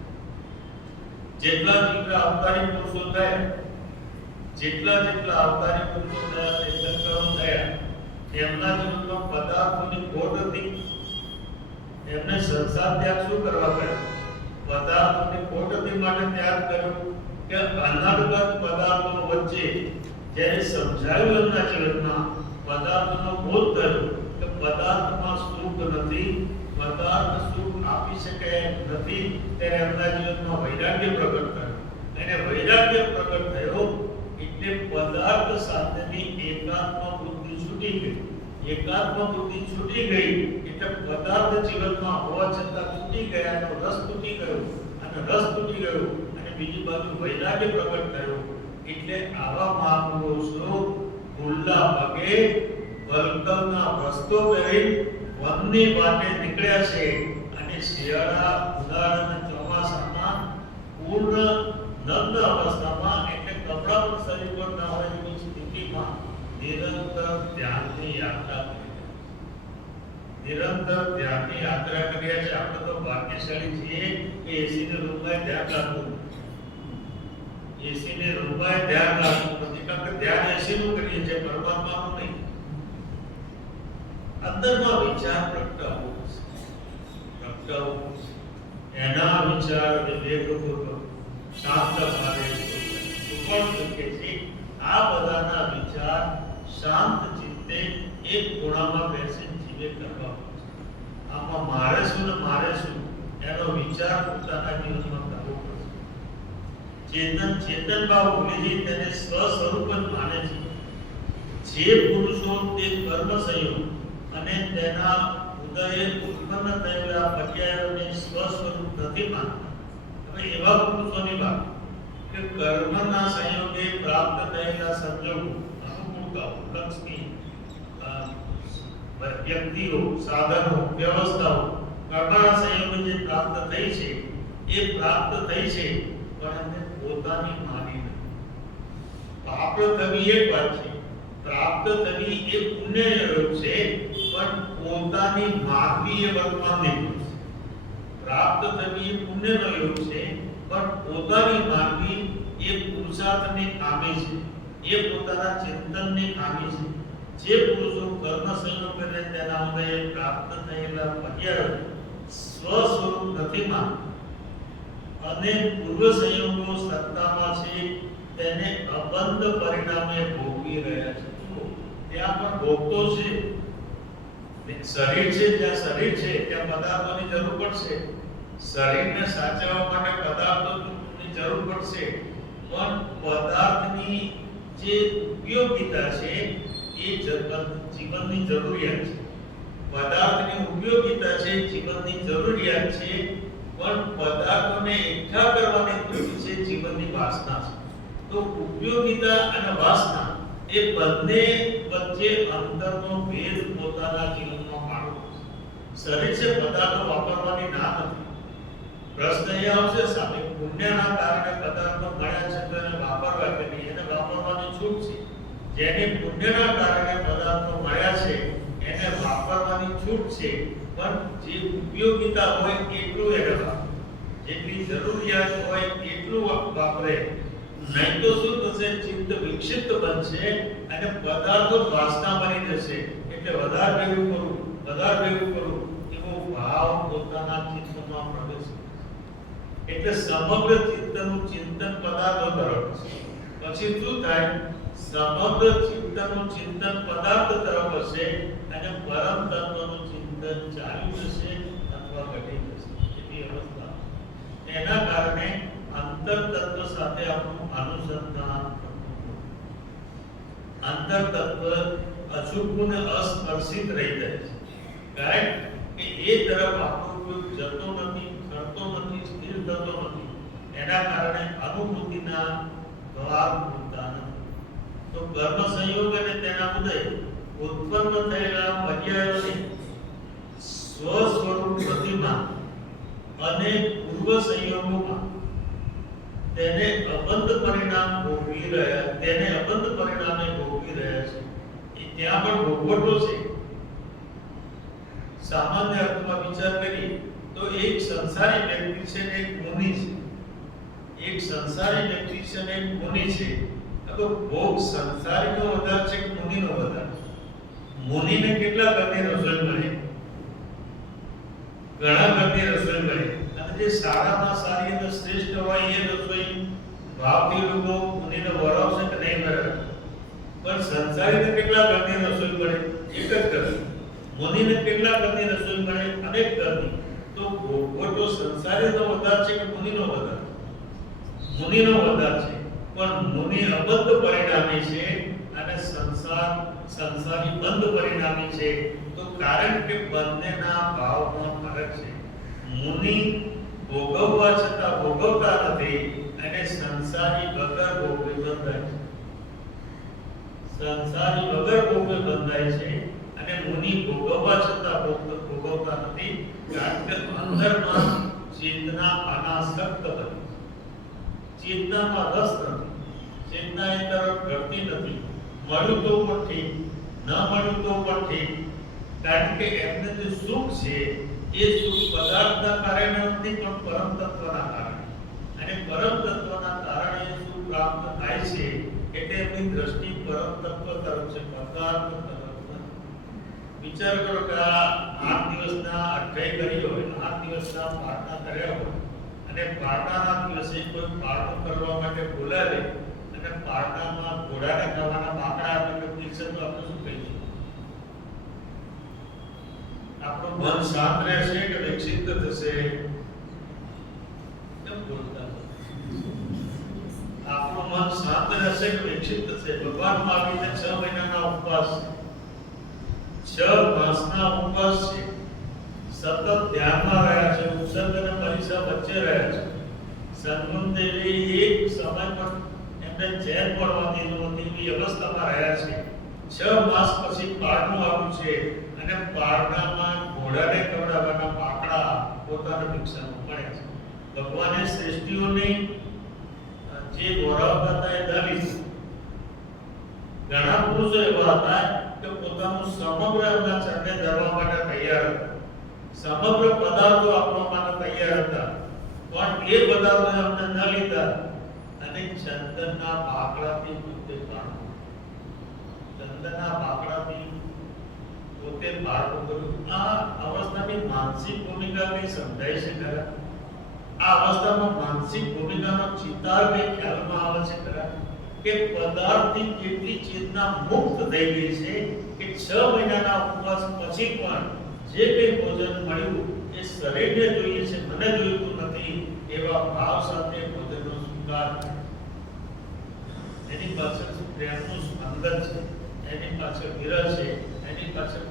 જેટલા અવતારી પુરુષો થયા, જેટલા અવતારી પુરુષો થયા, તીર્થંકરો થયા, એમના જીવનમાં પદાર્થોની ખોટ હતી. એમને સંસાર ત્યાગ શું કરવા પડ્યો? પદાર્થોની ખોટ હતી માટે ત્યાગ કર્યો કે અનર્ગત પદાર્થો વચ્ચે જ્યારે સમજાયું એમના જીવનમાં, પદાર્થનો બોધ થયો કે પદાર્થમાં સુખ નથી, પદાર્થ સુખ આપી શકે નથી, ત્યારે એમના જીવનમાં વૈરાગ્ય પ્રગટ થયો. અને વૈરાગ્ય પ્રગટ થયો એટલે પદાર્થ સાથેની એકાત્મ બુદ્ધિ છૂટી ગઈ. એકાત્મ બુદ્ધિ છૂટી ગઈ એટલે પદાર્થ જીવનમાં હોવા છતાં છૂટી ગયા તો રસ તૂટી ગયો, અને રસ તૂટી ગયો અને બીજી બાજુ વૈરાગ્ય પ્રગટ થયો. એટલે આવા મહાપુરુષો ખુલ્લા પગે વલ્કલના વસ્ત્રો પહેરી વનની વાટે નીકળ્યા છે. અને શિયાળા, ઉનાળા અને ચોમાસામાં પૂર્ણ નગ્ન અવસ્થામાં, એટલે કપડા પણ શરીર પર ના હોય એવી સ્થિતિમાં નિરંતર ધ્યાનની યાત્રા કરી, નિરંતર ધ્યાનની યાત્રા કર્યા છે. આપણે તો ભાગ્યશાળી છીએ કે એસીને રૂમમાં ધ્યાન રાખવું, એસીને રૂમમાં ધ્યાન રાખવું નથી, કારણ કે ધ્યાન એસીનું કરીએ છીએ, પરમાત્માનું નહીં. અંદરમાં વિચાર પ્રગટાવવો, એના વિચાર વિવેકપૂર્વક શાંત ભાવે સુપર્ણ શકે છે. આ બધાના વિચાર શાંત ચિત્તે એક ખૂણામાં બેસીને જીવે કરવા પડશે. આમાં મારે શું ને મારે શું એનો વિચાર પોતાના જીવનમાં કરવો પડશે. ચેતન ભાવ ભૂલી તેને સ્વ સ્વરૂપ જ માને છે. જે પુરુષો તે કર્મ સંયોગ અને તેના ઉદયે ઉત્પન્ન થયેલા પર્યાયોને સ્વ સ્વરૂપ નથી માનતા. હવે એવા પુરુષોની વાત કે કર્મના સંયોગે પ્રાપ્ત થયેલા સંજોગો, અનુકૂળતાઓ, લક્ષ્મી, વ્યક્તિઓ, સાધનો, વ્યવસ્થાઓ, કર્મના સંયોગે જે પ્રાપ્ત થઈ છે એ પ્રાપ્ત થઈ છે, પણ એમને પોતાની માની નથી. પ્રાપ્ત થવી એક વાત છે, પ્રાપ્ત થવી એ પુણ્ય યોગ છે, પણ પોતાની માગવી એ વર્તમાનની યોગ છે. પ્રાપ્ત થવી એ પુણ્યનો યોગ છે, પણ પોતાની માગવી એ પુરુષાર્થની ખામી છે, એ પોતાના ચિંતનની ખામી છે. જે પુરુષો કર્મ સંયોગને તેના ઉદયે પ્રાપ્ત થયેલા પર્યાયો સ્વ સ્વરૂપ નથી માનતા અને પૂર્વ સંયોગો સત્તામાં છે, તેને અબંધ પરિણામે ભોગવી રહ્યા છે. ત્યાં પણ ભોગતો છે. શરીર છે, જ્યાં શરીર છે ત્યાં પદાર્થોની જરૂર પડશે. શરીરને સાચવવા માટે પદાર્થોની જરૂર પડશે, પણ પદાર્થની જે ઉપયોગિતા છે એ જીવનની જરૂરિયાત છે. પદાર્થની ઉપયોગિતા છે, જીવનની જરૂરિયાત છે, પણ પદાર્થોને એકઠા કરવાની વૃત્તિ છે, જીવનની વાસના છે. તો ઉપયોગિતા અને વાસના એ બંને વચ્ચે અંતરનો ભેદ પોતાના જીવનમાં પાડવો છે. શરીર છે, પદાર્થો વાપરવાની ના નથી. પ્રશ્ન એ આવશે સામે પુણ્યના કારણે પદાર્થો મળ્યા છે તો એને વાપરવા કે નહીં, એને વાપરવાની છૂટ છે. જેને પુણ્યના કારણે પદાર્થો મળ્યા છે એને વાપરવાની છૂટ છે, પણ જે ઉપયોગિતા હોય એટલું એને વાપરે, જેટલી જરૂરિયાત હોય એટલું વાપરે. નહીં તો શું થશે? ચિત્ત વિક્ષિપ્ત બનશે અને પદાર્થો વાસના બની જશે. એટલે વધારે ભેગું કરું એવો ભાવ પોતાના ચિત્તમાં પ્રવેશે. એટલે સમગ્ર ચિત્તનું ચિંતન પદાર્થો તરફ છે. પછી શું થાય? સમગ્ર ચિત્તનું ચિંતન પદાર્થ તરફ હશે અને પરમ તત્વનું ચિંતન ચાલુ જશે અથવા ઘટી જશે. એવી અવસ્થા. એના કારણે અંતર તત્વ સાથે આપણું અનુસંધાન કરવું. અંતર તત્વ અચૂકું ને અસ્પર્શિત રહી જાય છે. કારણ કે એ તરફ આપણો જતો નથી, ખરતો નથી, સ્થિર થતો નથી. એના કારણે અનુભૂતિના દ્વાર ખુલતા નથી. તો કર્મ સંયોગ અને તેના ઉદય ઉત્પન્ન થયેલા પર્યાયોને સ્વ સ્વરૂપ પ્રતિમા અને પૂર્વ સંયોગોમાં તેને અબંધ પરિણામ ભોગવી રહ્યા, તેને અબંધ પરિણામે ભોગવી રહ્યા છે. એ ત્યાં પણ ભોગવટો છે. સામાન્ય અર્થમાં વિચાર કરીએ તો એક સંસારી વ્યક્તિ છે ને એક મુનિ છે. એક સંસારી વ્યક્તિ છે ને એક મુનિ છે. તો ભોગ સંસારીનો વધારે છે કે મુનિનો વધારે? મુનિને કેટલા ઘરની રસોઈ મળે? ઘણા ઘરની રસોઈ મળે. અને જે સારામાં સારી અને શ્રેષ્ઠ હોય એ રસોઈ ભાવથી લોકો મુનિને વરાવશે કે નહીં વરાવે? પણ સંસારીને કેટલા ઘરની રસોઈ મળે? એક જ ઘરની. મુનિને કેટલા ઘરની રસોઈ મળે? અનેક ઘરની. તો ભોગવટો સંસારીનો વધારે છે કે મુનિનો વધારે? મુનિનો વધારે છે. પણ મુનિ અબંધ પરિણામી છે અને સંસારી બંધ પરિણામી છે. તો કારણ કે બંનેના ભાવમાં ફરક છે. મુનિ ભોગવવા છતાં ભોગવતા નથી અને સંસારી વગર ભોગવે બંધાય છે. સંસારી વગર ભોગવે બંધાય છે અને મુનિ ભોગવવા છતાં ભોગવતા નથી. કારણ કે અંદરમાં ચેતના અનાસક્ત બની, ચેતનામાં રસ નથી, ચેતના એ તરફ ઘટતી નથી. મળ્યું તો પણ ઠીક, ન મળ્યું તો પણ ઠીક. કારણ કે એમને જે સુખ છે એ સુખ પદાર્થના કારણે નથી પણ પરમ તત્વના કારણે. અને પરમ તત્વના કારણે સુખ પ્રાપ્ત થાય છે એટલે એમની દ્રષ્ટિ પરમ તત્વ તરફ છે, પદાર્થ તરફ નથી. વિચાર કરો કે આ 8 દિવસના અઠ્યાય કરી હોય, 8 દિવસના પારણા કર્યા હોય અને પારણાના દિવસે કોઈ પારણું કરવા માટે બોલાવે અને પારણામાં ઘોડાને ખાવાના બાકડા આપણે દીક્ષા તો આપણે શું કહીશું? આપણું મન શાંત રહેશે કે વિક્ષિપ્ત થશે? કેમ બોલતા? આપણું મન શાંત રહેશે કે વિક્ષિપ્ત થશે? ભગવાન મહાવીરને 6 મહિનાના ઉપવાસ, 6 માસના ઉપવાસ છે. સતત ધ્યાનમાં રહ્યા છે, ઉત્સર્ગ અને પરિસર વચ્ચે રહ્યા છે. સંગમ દેવી એક સમય પર એમને ચેન પડવા દીધું નથી એવી અવસ્થામાં રહ્યા છે. 6 માસ પછી પારણું આવ્યું છે અને પારણામાં ઘોડાને ખવડાવવાના પાકડા પોતાના ભિક્ષામાં મળે છે. ભગવાને શ્રેષ્ઠીઓને જે ગોરાવતા હતા એ દલિત. ઘણા પુરુષો એવા હતા કે પોતાનું સમગ્ર એમના ચરણે ધરવા માટે તૈયાર હતા, સમગ્ર પદાર્થો આપવા માટે તૈયાર હતા, પણ એ પદાર્થો એમને ન લીધા અને ચંદનના બાકડાથી પોતે પારણું, ચંદનના બાકડાથી પોતે પારણું કર્યું. આ અવસ્થાની માનસિક ભૂમિકા કઈ સમજાય છે ખરા? આ અવસ્થામાં માનસિક ભૂમિકાનો ચિતાર કઈ ખ્યાલમાં આવે છે ખરા? કે પદાર્થથી કેટલી ચેતના મુક્ત થઈ ગઈ છે કે 6 મહિનાના ઉપવાસ પછી પણ જે કંઈ ભોજન મળ્યું એ શરીરને જોઈએ છે, મને જોઈતું નથી એવા ભાવ સાથે ભોજનનો સ્વીકાર. એની પાછળ પ્રેમનું સ્પંદન છે, એની પાછળ વિરહ છે, એની પાછળ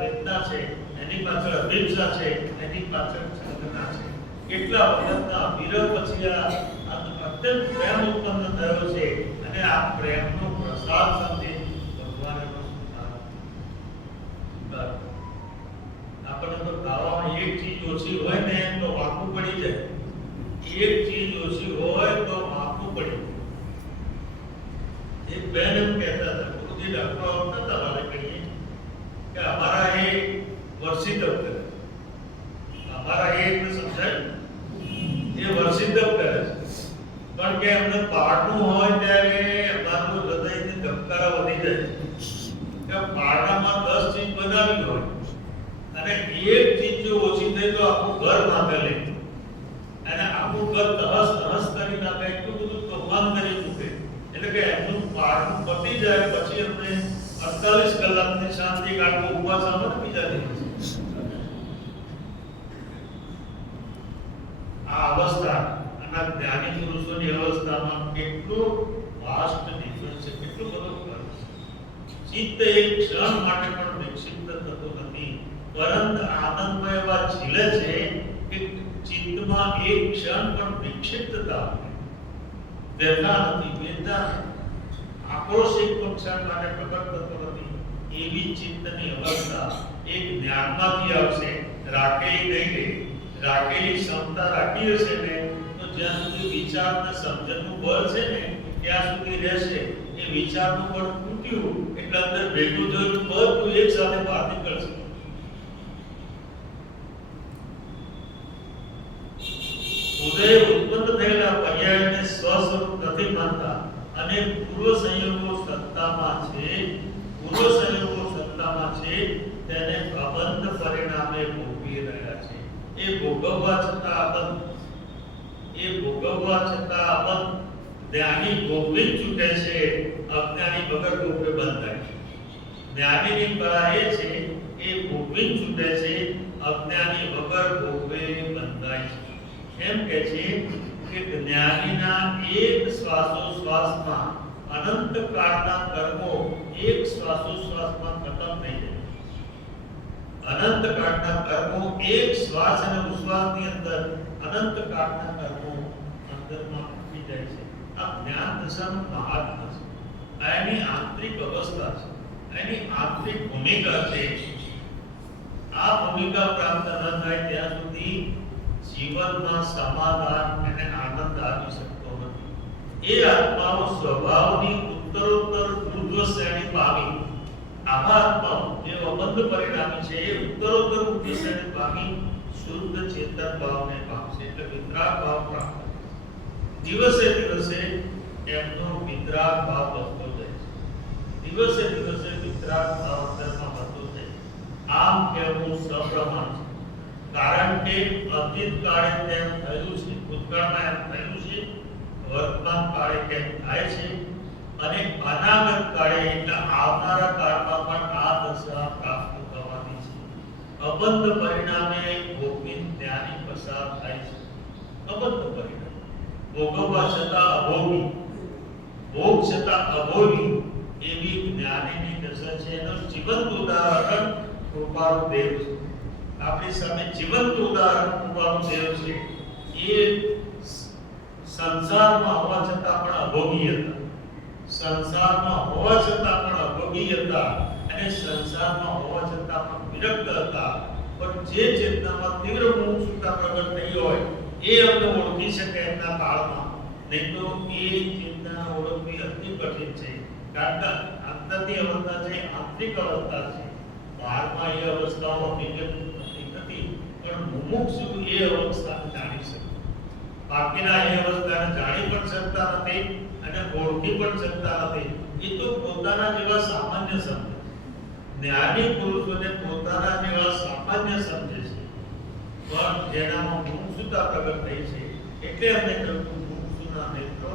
વેદના છે, એની પાછળ અભિપ્સા છે, એની પાછળ ચેતના છે. કેટલા વખતના વિરહ પછી આ અત્યંત પ્રેમ ઉત્પન્ન થયો છે અને આ પ્રેમનો પ્રસાદ સાથે ભગવાનનો આપણને તો ખાવામાં એક ચીજ ઓછી હોય ને તો વાંકું પડી જાય. એક ચીજ ઓછી હોય તો વાંકું પડી જાય. એક બેન એમ કહેતા હતા, ગુરુજી ડૉક્ટર નતા વાલે કહીએ કે અમારા એ વર્ષી ડૉક્ટર, અમારા એ સમજાય એ વર્ષી ડૉક્ટર છે, પણ કે અમને પારણું હોય ત્યારે અમારું હૃદયની ધબકારા વધી જાય કે પારણામાં 10 ચીજ બનાવી હોય અને એક ચીજ જો ઓછી થઈ તો આખું ઘર માથે લે અને આખું ઘર તહસ કરી નાખે, એટલું બધું તોફાન કરી મૂકે. એટલે કે એમનું પારણું પતી જાય પછી એમને 48 કલાકની શાંતિ કાઢવું ઉપવાસ આવે ને બીજા દિવસે. આ અવસ્થા અને જ્ઞાની પુરુષોની અવસ્થામાં કેટલું વાસ્ટ ડિફરન્સ છે, કેટલું બધું ફરક છે. ચિત્ત એક ક્ષણ માટે પણ વિક્ષિપ્ત થતું નથી, પરંતુ આનંદમય એવા ઝીલે છે કે ચિત્તમાં એક ક્ષણ પણ વિક્ષિપ્તતા વ્યથા નથી, વેદના આક્રોશ એક ક્ષણ માટે પ્રગટ થતો નથી. એવી ચિત્તની અવસ્થા એક જ્ઞાનમાંથી આવશે. રાખેલી નહીં રે, રાખેલી ક્ષમતા રાખી હશે ને તો જ્યાં સુધી વિચાર અને સમજણનું બળ છે ને ત્યાં સુધી રહેશે. એ વિચારનું બળ તૂટ્યું એટલે અંદર ભેગું થયેલું બધું એક સાથે બહાર નીકળશે. ઉદય ઉત્પન્ન થયેલા પર્યાયને સ્વસ્વરૂપ નથી માનતા અને પૂર્વ સંયોગો સત્તામાં છે. પૂર્વ સંયોગો સત્તામાં છે તેને અબંધ પરિણામે ભોગવી રહ્યા છે. એ ભોગવવા છતાં જ્ઞાની ભોગવી છૂટે છે, અજ્ઞાની વગર ભોગવે બંધાય છે. જ્ઞાનીની કળા એ છે એ ભોગવી છૂટે છે, અજ્ઞાની વગર ભોગવે બંધાય છે. એમ કે છે કે જ્ઞાનીના એક શ્વાસોશ્વાસમાં અનંત કાળના કર્મો એક શ્વાસોશ્વાસમાં ખતમ થઈ જાય. અનંત કાળના કર્મો એક શ્વાસ અને ઉશ્વાસની અંદર અનંત કાળના કર્મો અંદરમાં ઉઠી જાય છે. આ જ્ઞાન દશાનું મહાત્મ્ય છે. આ એની આંતરિક અવસ્થા છે, એની આંતરિક ભૂમિકા છે. આ ભૂમિકા પ્રાપ્ત ન થાય ત્યાં સુધી જીવનમાં સમાધાન અને આનંદ આવી શકતો નથી. એ આત્માઓ સ્વભાવની ઉત્તરોત્તર ઉર્ધ્વ શ્રેણી પામી, આવા આત્માઓ જે અબંધ પરિણામી છે એ ઉત્તરોત્તર ઉર્ધ્વ શ્રેણી પામી શુદ્ધ ચેતન ભાવને પામશે. એટલે વિતરાગ ભાવ પ્રાપ્ત. દિવસે દિવસે એમનો વિતરાગ ભાવ વધતો જાય છે. દિવસે દિવસે વિતરાગ ભાવ અંદરમાં વધતો જાય. આમ કહેવું સપ્રમાણ છે. કારણ કે અતીત કાળે તેમ થયું છે, ભૂતકાળમાં એમ થયું છે, વર્તમાન કાળે કેમ થાય છે અને અનાગત કાળે એટલે આવનારા કાળમાં પણ આ દશા પ્રાપ્ત થવાની છે. અબંધ પરિણામે ભોગવી જ્ઞાની પસાર થાય છે. અબંધ પરિણામ ભોગવવા છતાં અભોગી, ભોગ છતાં અભોગી એવી જ્ઞાનીની દશા છે. એનું જીવંત ઉદાહરણ કૃપાળુ દેવ છે. આપણી સામે જીવંત ઉદાહરણ કૃપાળુ દેવ છે. એ સંસારમાં હોવા છતાં પણ અભોગી હતા. સંસારમાં હોવા છતાં પણ અભોગી હતા અને સંસારમાં હોવા છતાં પણ વિરક્ત હતા. પણ જે ચેતનામાં તીવ્ર મુમુક્ષુતા પ્રગટ થઈ હોય એ અમને ઓળખી શકે એમના કાળમાં. નહીં તો એ ચેતના ઓળખવી અતિ કઠિન છે. કારણ કે અંતરની અવસ્થા છે, આંતરિક અવસ્થા છે. બહારમાં એ અવસ્થાઓ અભિવ્યક્ત નથી, પણ મુમુક્ષુ એ અવસ્થાને જાણી શકે. બાકીના એ અવસ્થાને જાણી પણ શકતા નથી અને ઓળખી પણ શકતા નથી. એ તો પોતાના જેવા સામાન્ય સમજે. જ્ઞાની પુરુષોને પોતાના જેવા સામાન્ય સમજે છે, પણ જેનામાં મુમુક્ષુતા પ્રગટ થઈ છે એટલે અમને કહ્યું મુમુક્ષુના નેત્રો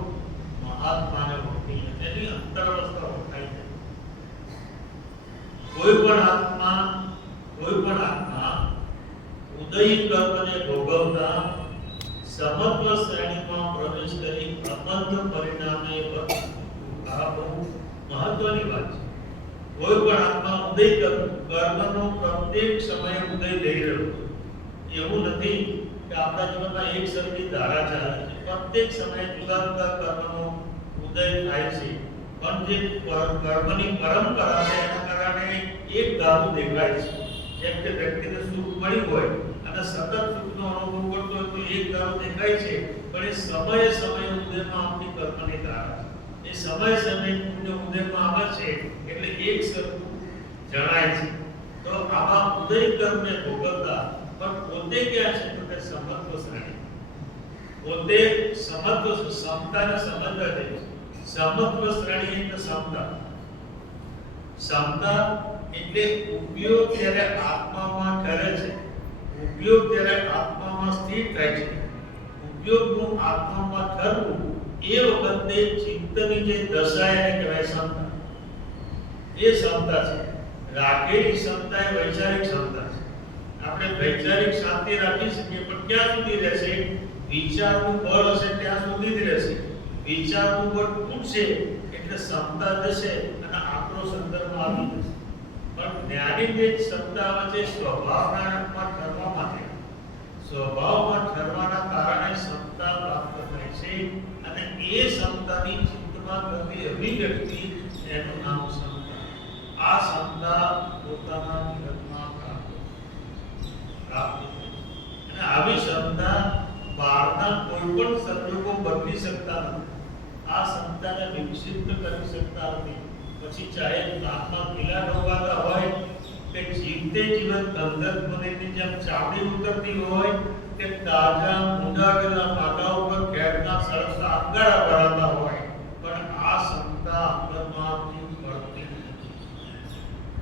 મહાત્માને ઓળખી એની અંતર અવસ્થા ઓળખાય છે. કોઈ પણ આત્મા ઉદયી કર્મને ભોગવતા સમત્વ શ્રેણીમાં પ્રવેશ કરી અબંધ પરિણામે આ બહુ મહત્વની વાત છે. કોઈ પણ આત્મા ઉદય કર્મનો પ્રત્યેક સમયે ઉદય થઈ રહ્યો છે. એવું નથી કે આપણા જીવનમાં એક સરખી ધારા ચાલે છે. પ્રત્યેક સમયે જુદા જુદા કર્મનો ઉદય થાય છે. પણ જે કર્મની પરંપરા છે એના કારણે એક ધારું દેખાય છે. જેમ કે વ્યક્તિને સુખ મળ્યું હોય અને સતત સુખનો અનુભવ કરતો હોય તો એક ધારું દેખાય છે. પણ એ સમયે સમયે ઉદયમાં આપણી કર્મની ધારા છે. એ સમય સમયે પુણ્ય ઉદયમાં આવે છે એટલે એક સરખું જણાય છે. તો આવા ઉદય કર્મને ભોગવતા પણ પોતે ક્યાં છે તો કે સમત્વ શ્રેણી. પોતે સમત્વ સમતાને સમજવા દે છે. સમત્વ શ્રેણી એટલે સમતા. સમતા એટલે ઉપયોગ જ્યારે આત્મામાં કરે છે, ઉપયોગ જ્યારે આત્મામાં સ્થિર થાય છે, ઉપયોગનું આત્મામાં થવું એ વખતે ચિત્તની જે દશા એને કહેવાય સમતા. એ સમતા છે. રાખેલી સમતા એ વૈચારિક સમતા છે. આપણે વૈચારિક શાંતિ રાખી શકીએ પણ ક્યાં સુધી રહેશે? વિચારનું બળ હશે ત્યાં સુધી જ રહેશે. વિચારનું બળ તૂટશે એટલે સમતા જશે અને આપણો સંદર્ભ આવી જશે. પણ જ્ઞાની જે સમતા આવે છે સ્વભાવમાં ઠરવા માટે, સ્વભાવમાં ઠરવાના કારણે સમતા પ્રાપ્ત થાય છે અને એ સમતાની ચિત્તમાં કરતી અભિવ્યક્તિ એનું નામ સમતા. આ સમતા પોતાના જગતમાં પ્રાપ્ત થાય અને આવી સમતા બહારના બહારના કોઈ પણ સંજોગો બદલી શકતા નથી, આ ક્ષમતાને વિકસિત કરી શકતા નથી. પછી ચાહે નાકમાં પીલા રોવાતા હોય કે જીવતે જીવન ગંધર્વની જેમ ચામડી ઉતરતી હોય કે તાજા મુંડાવેલા પાકા ઉપર ખેડના સરસા અંગારા ભરાતા હોય, પણ આ ક્ષમતા અંદરમાંથી મળતી નથી.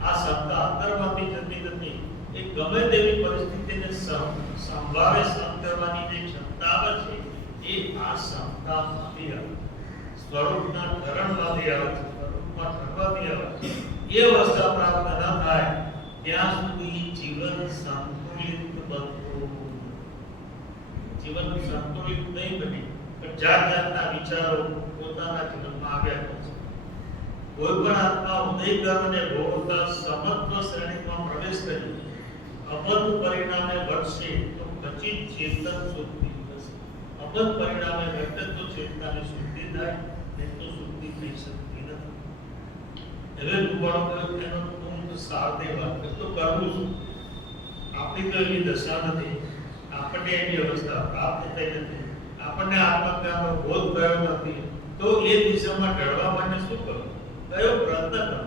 આ ક્ષમતા અંદરમાંથી જતી નથી. એ ગમે તેવી પરિસ્થિતિને સંભાળે સહન કરવાની જે ક્ષમતા આવે છે એ આ ક્ષમતામાંથી આવે, સ્વરૂપના ધરણમાંથી આવે છે, સ્વરૂપમાં ઢળવાથી આવે છે. એ અવસ્થા પ્રાપ્ત ન થાય ત્યાં સુધી જીવન સંતુલિત બનતું, જીવન સંતુલિત નહીં બને. પણ જાત જાતના વિચારો પોતાના જીવનમાં આવ્યા કરે છે. કોઈ પણ આત્મા ઉદયગમ અને ભોગતા સમત્વ શ્રેણીમાં પ્રવેશ કરી અબંધ પરિણામે વધશે તો ખચિત ચેતન શુદ્ધિ થશે. અબંધ પરિણામે ઘટે તો ચેતનાની શુદ્ધિ થાય, નહીં તો શુદ્ધિ થઈ શકતી નથી. હવે રૂપાળો એનો ટૂંક સાર દેવા તો કરવું શું? આપણી તો એવી દશા નથી, આપણને એવી અવસ્થા પ્રાપ્ત થઈ નથી, આપણને આત્મજ્ઞાનનો બોધ થયો નથી, તો એ દિશામાં ઢળવા માટે શું કરવું? કયો પ્રયત્ન કરવો?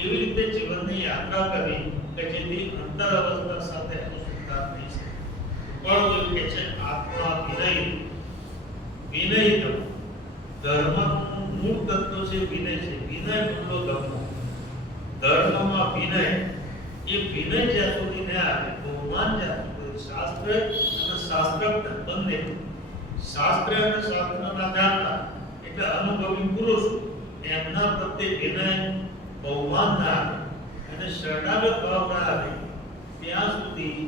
એવી રીતે જીવનની યાત્રા કરવી કે જેથી અંતર અવસ્થા સાથે અનુસંધાન થઈ શકે. પણ જો કે છે આત્મા વિનય ધર્મનું મૂળ તત્વ છે વિનય છે. વિનય મૂળનો ધર્મ, ધર્મમાં વિનય, એ વિનય જ્યાં સુધી ન આવે, બહુમાન જ્યાં સુધી શાસ્ત્ર અને શાસ્ત્રજ્ઞ બંને, શાસ્ત્ર અને શાસ્ત્રના જાણતા એટલે અનુભવી પુરુષ, એમના પ્રત્યે વિનય બહુમાન ના આવે અને શરણાગત ભાવ ના આવે ત્યાં સુધી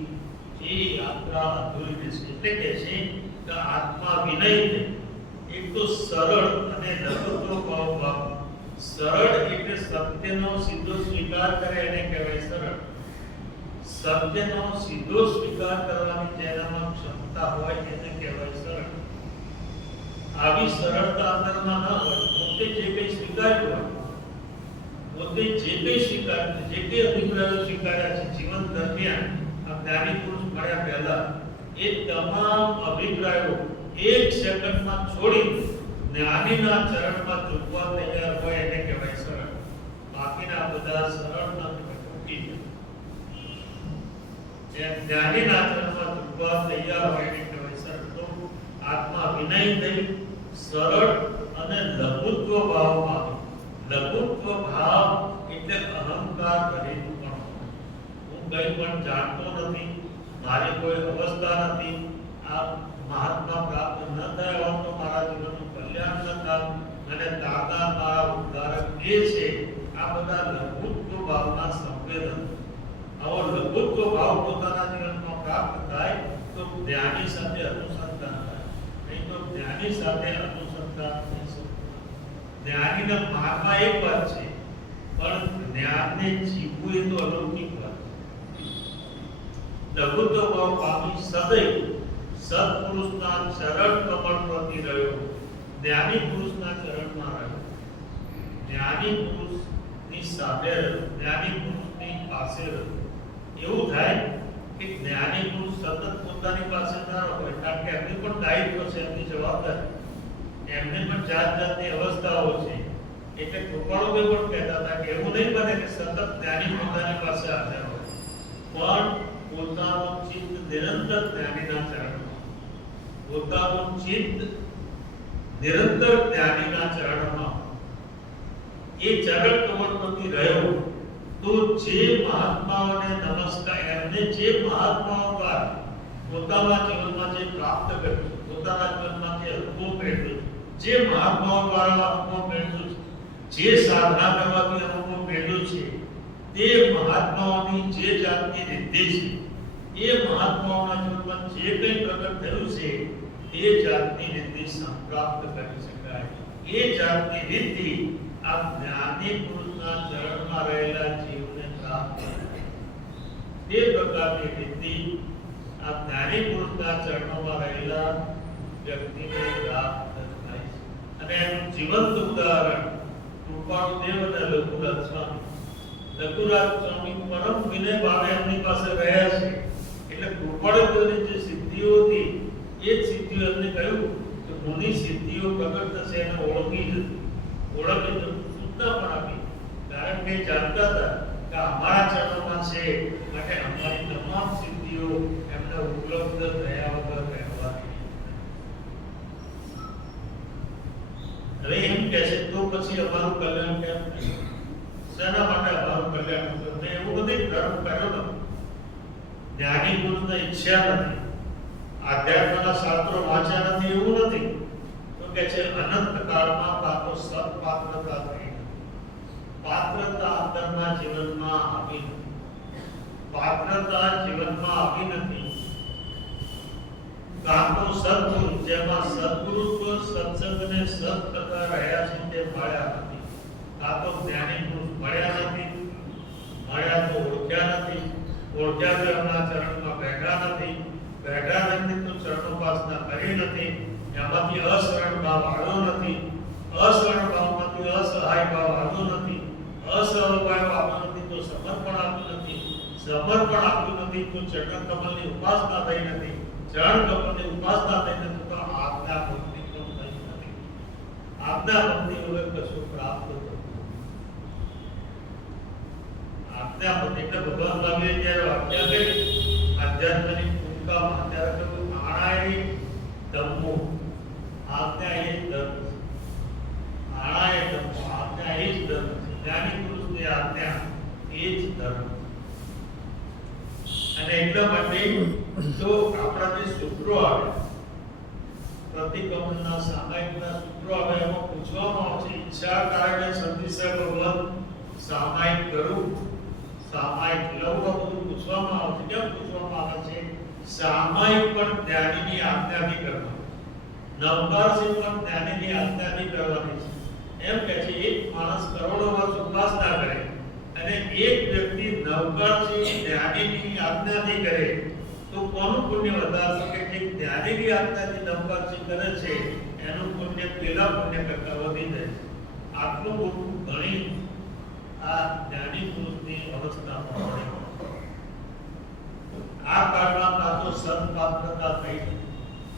એ યાત્રા અધૂરી રહેશે. એટલે કે છે કે આત્મા વિનય એક તો સરળ અને લઘુત્વ ભાવ. સરળ એટલે સત્યનો સીધો સ્વીકાર કરે એને કહેવાય સરળ. સત્યનો સીધો સ્વીકાર કરવાની જેનામાં ક્ષમતા હોય એને કહેવાય સરળ. આવી સરળતા અંદરમાં ન હોય, પોતે જે કંઈ સ્વીકાર્યું હોય, પોતે જે કંઈ સ્વીકાર્યું, જે કંઈ અભિપ્રાયો સ્વીકાર્યા છે જીવન દરમિયાન આ જ્ઞાની પુરુષ મળ્યા પહેલા, એ તમામ અભિપ્રાયો એક સેકન્ડમાં છોડી જ્ઞાનીના ચરણમાં ઝૂકવા તૈયાર હોય એને કહેવાય સરળ. બાકીના બધા સરળ નથી, તૂટી જાય. જ્ઞાનીના ચરણમાં ઝૂકવા તૈયાર હોય એને કહેવાય સરળ. તો આત્મા વિનય થઈ સરળ અને લઘુત્વ ભાવમાં. લઘુત્વ ભાવ એટલે અહંકાર રહિત પણ. હું કંઈ પણ જાણતો નથી, મારી કોઈ અવસ્થા નથી, આ મહાત્મા પ્રાપ્ત ન થયા હોત તો મારા જીવનનું કલ્યાણ ન થાત, અને દાદા મારા ઉદ્ધારક એ છે. આ બધા લઘુત્વ ભાવના સંવેદન. આવો લઘુત્વ ભાવ પોતાના જીવનમાં પ્રાપ્ત થાય તો જ્ઞાની સાથે અનુસંધાન થાય, નહીં તો જ્ઞાની સાથે અનુસંધાન થઈ શકે. જ્ઞાનીના માર્ગમાં એક વાત છે, પણ જ્ઞાનને જીવવું એ તો અલૌકિક વાત. લઘુત્વ ભાવ પામી સદૈવ સત્પુરુષના ચરણ કમળ પ્રતિ રહ્યો, જ્ઞાની પુરુષના ચરણમાં રહ્યો, જ્ઞાની પુરુષની સાથે રહ્યો, જ્ઞાની પુરુષની પાસે રહ્યો. એવું થાય કે જ્ઞાની પુરુષ સતત પોતાની પાસે ન રહે, કારણ કે એમની પણ દાયિત્વ છે, એમની જવાબદારી, એમને પણ જાત જાતની અવસ્થાઓ છે. એટલે કૃપાળુભાઈ પણ કહેતા હતા કે એવું નહીં બને કે સતત જ્ઞાની પોતાની પાસે હાજર હોય, પણ પોતાનું ચિત્ત નિરંતર જ્ઞાનીના ચરણમાં, પોતાનું ચિત્ત નિરંતર જ્ઞાનીના ચરણમાં, એ ચરણ કમળ પ્રતિ રહ્યો. તો જે મહાત્માઓને નમસ્કાર, એમને જે મહાત્માઓ દ્વારા પોતાના જીવનમાં જે પ્રાપ્ત કર્યું, પોતાના જીવનમાં જે અનુભવ મેળવ્યો, જે મહાત્માઓ દ્વારા અનુભવ મેળવ્યો છે, જે સાધના કરવાથી અનુભવ મેળવ્યો છે, તે મહાત્માઓની જે જાતની સિદ્ધિ છે, એ મહાત્માઓના જીવનમાં જે કંઈ પ્રગટ થયું છે, તે જાતની સિદ્ધિ સંપ્રાપ્ત કરી શકાય. એ જાતની સિદ્ધિ આ જ્ઞાની પુરુષના ચરણમાં રહેલા જીવને પ્રાપ્ત થાય. તે પ્રકારની સિદ્ધિ આ જ્ઞાની પુરુષના ચરણોમાં રહેલા વ્યક્તિને પ્રાપ્ત થાય છે. અને એનું જીવંત ઉદાહરણ કૃપાળુદેવ અને લઘુરાજ સ્વામી. લઘુરાજ સ્વામી પરમ વિનય ભાવે એમની પાસે રહ્યા છે. એટલે કૃપાળુદેવની જે સિદ્ધિઓ હતી, એ સિદ્ધિઓ સિદ્ધિઓ એમને કહ્યું કે મુનિ સિદ્ધિઓ પ્રગટ થશે એને ઓળખી શુદ્ધતા પણ આપી, કારણ કે જાણતા હતા કે અમારા ચરણોમાં છે, માટે અમારી તમામ સિદ્ધિઓ એમને ઉપલબ્ધ થયા વગર રહેવાની. હવે એમ કહે છે તો પછી અમારું કલ્યાણ કેમ થયું? શેના માટે અમારું કલ્યાણ થયું? એવું નથી, ધર્મ કર્યો નથી, જ્ઞાની પુરુષની ઈચ્છા નથી, આધ્યાત્મના શાસ્ત્રો વાંચ્યા નથી, એવું નથી. તો કે છે અનંત કાળમાં પાતો સત્પાત્રતા થઈ, પાત્રતા અંતરના જીવનમાં આવી નથી, પાત્રતા જીવનમાં આવી નથી. કાં તો સદગુરુ, જેમાં સદગુરુત્વ સત્સંગને સત કરતા રહ્યા છે તે મળ્યા નથી, કાં તો જ્ઞાની પુરુષ મળ્યા નથી, મળ્યા તો ઓળખ્યા નથી, ઓળખ્યા તો એમના ચરણમાં બેઠા નથી, બેઠા નથી તો ચરણોપાસના કરી નથી, એમાંથી અશરણ ભાવ આવ્યો નથી, અશરણ ભાવમાંથી અસહાય ભાવ આવ્યો નથી, અસહાય આવ્યો નથી તો સમર્પણ આપ્યું નથી, સમર્પણ આપ્યું નથી તો ચરણ કમલની ઉપાસના થઈ નથી, ચરણ કમલની ઉપાસના થઈ નથી તો આજ્ઞા ભક્તિ પણ થઈ નથી. આજ્ઞા ભક્તિ વગર કશું પ્રાપ્ત થતું. આજ્ઞા ભક્તિ એટલે ભગવાન સ્વામીએ જ્યારે આજ્ઞા કરી આધ્યાત્મની ભૂમિકામાં, ત્યારે કહ્યું આણાએ ધમ્મો, આજ્ઞા એ જ ધર્મ છે, આણાએ ધમ્મો, આજ્ઞા એ જ ધર્મ છે, જ્ઞાની પુરુષની આજ્ઞા એ જ ધર્મ. અને એટલા માટે તો આપણા જે સૂત્રો આવે, પ્રતિક્રમણના સામાયિકના સૂત્રો આવે, એમાં પૂછવામાં આવે છે ઈચ્છા કારણે સંતિશે ભગવાન સામાયિક કરું, સામાયિક લઉં, આ બધું પૂછવામાં આવે છે. કેમ પૂછવામાં આવે છે? સામાયિક પણ જ્ઞાનીની આજ્ઞાથી કરવાનું, નવકારસિંહ પણ જ્ઞાનીની આજ્ઞાથી કરવાની છે. એમ કે છે એક માણસ કરોડો વર્ષ ઉપાસના કરે અને એક વ્યક્તિ નવકારસિંહ જ્ઞાનીની આજ્ઞાથી કરે તો કોનું પુણ્ય વધારે? કે જે જ્ઞાનીની આજ્ઞાથી નવકારસિંહ કરે છે એનું પુણ્ય પેલા પુણ્ય કરતા વધી જાય છે. આટલું મોટું ગણિત આ જ્ઞાની પુરુષની અવસ્થામાં મળે. આ કાળમાં કાં તો સત્પાત્રતા થઈ,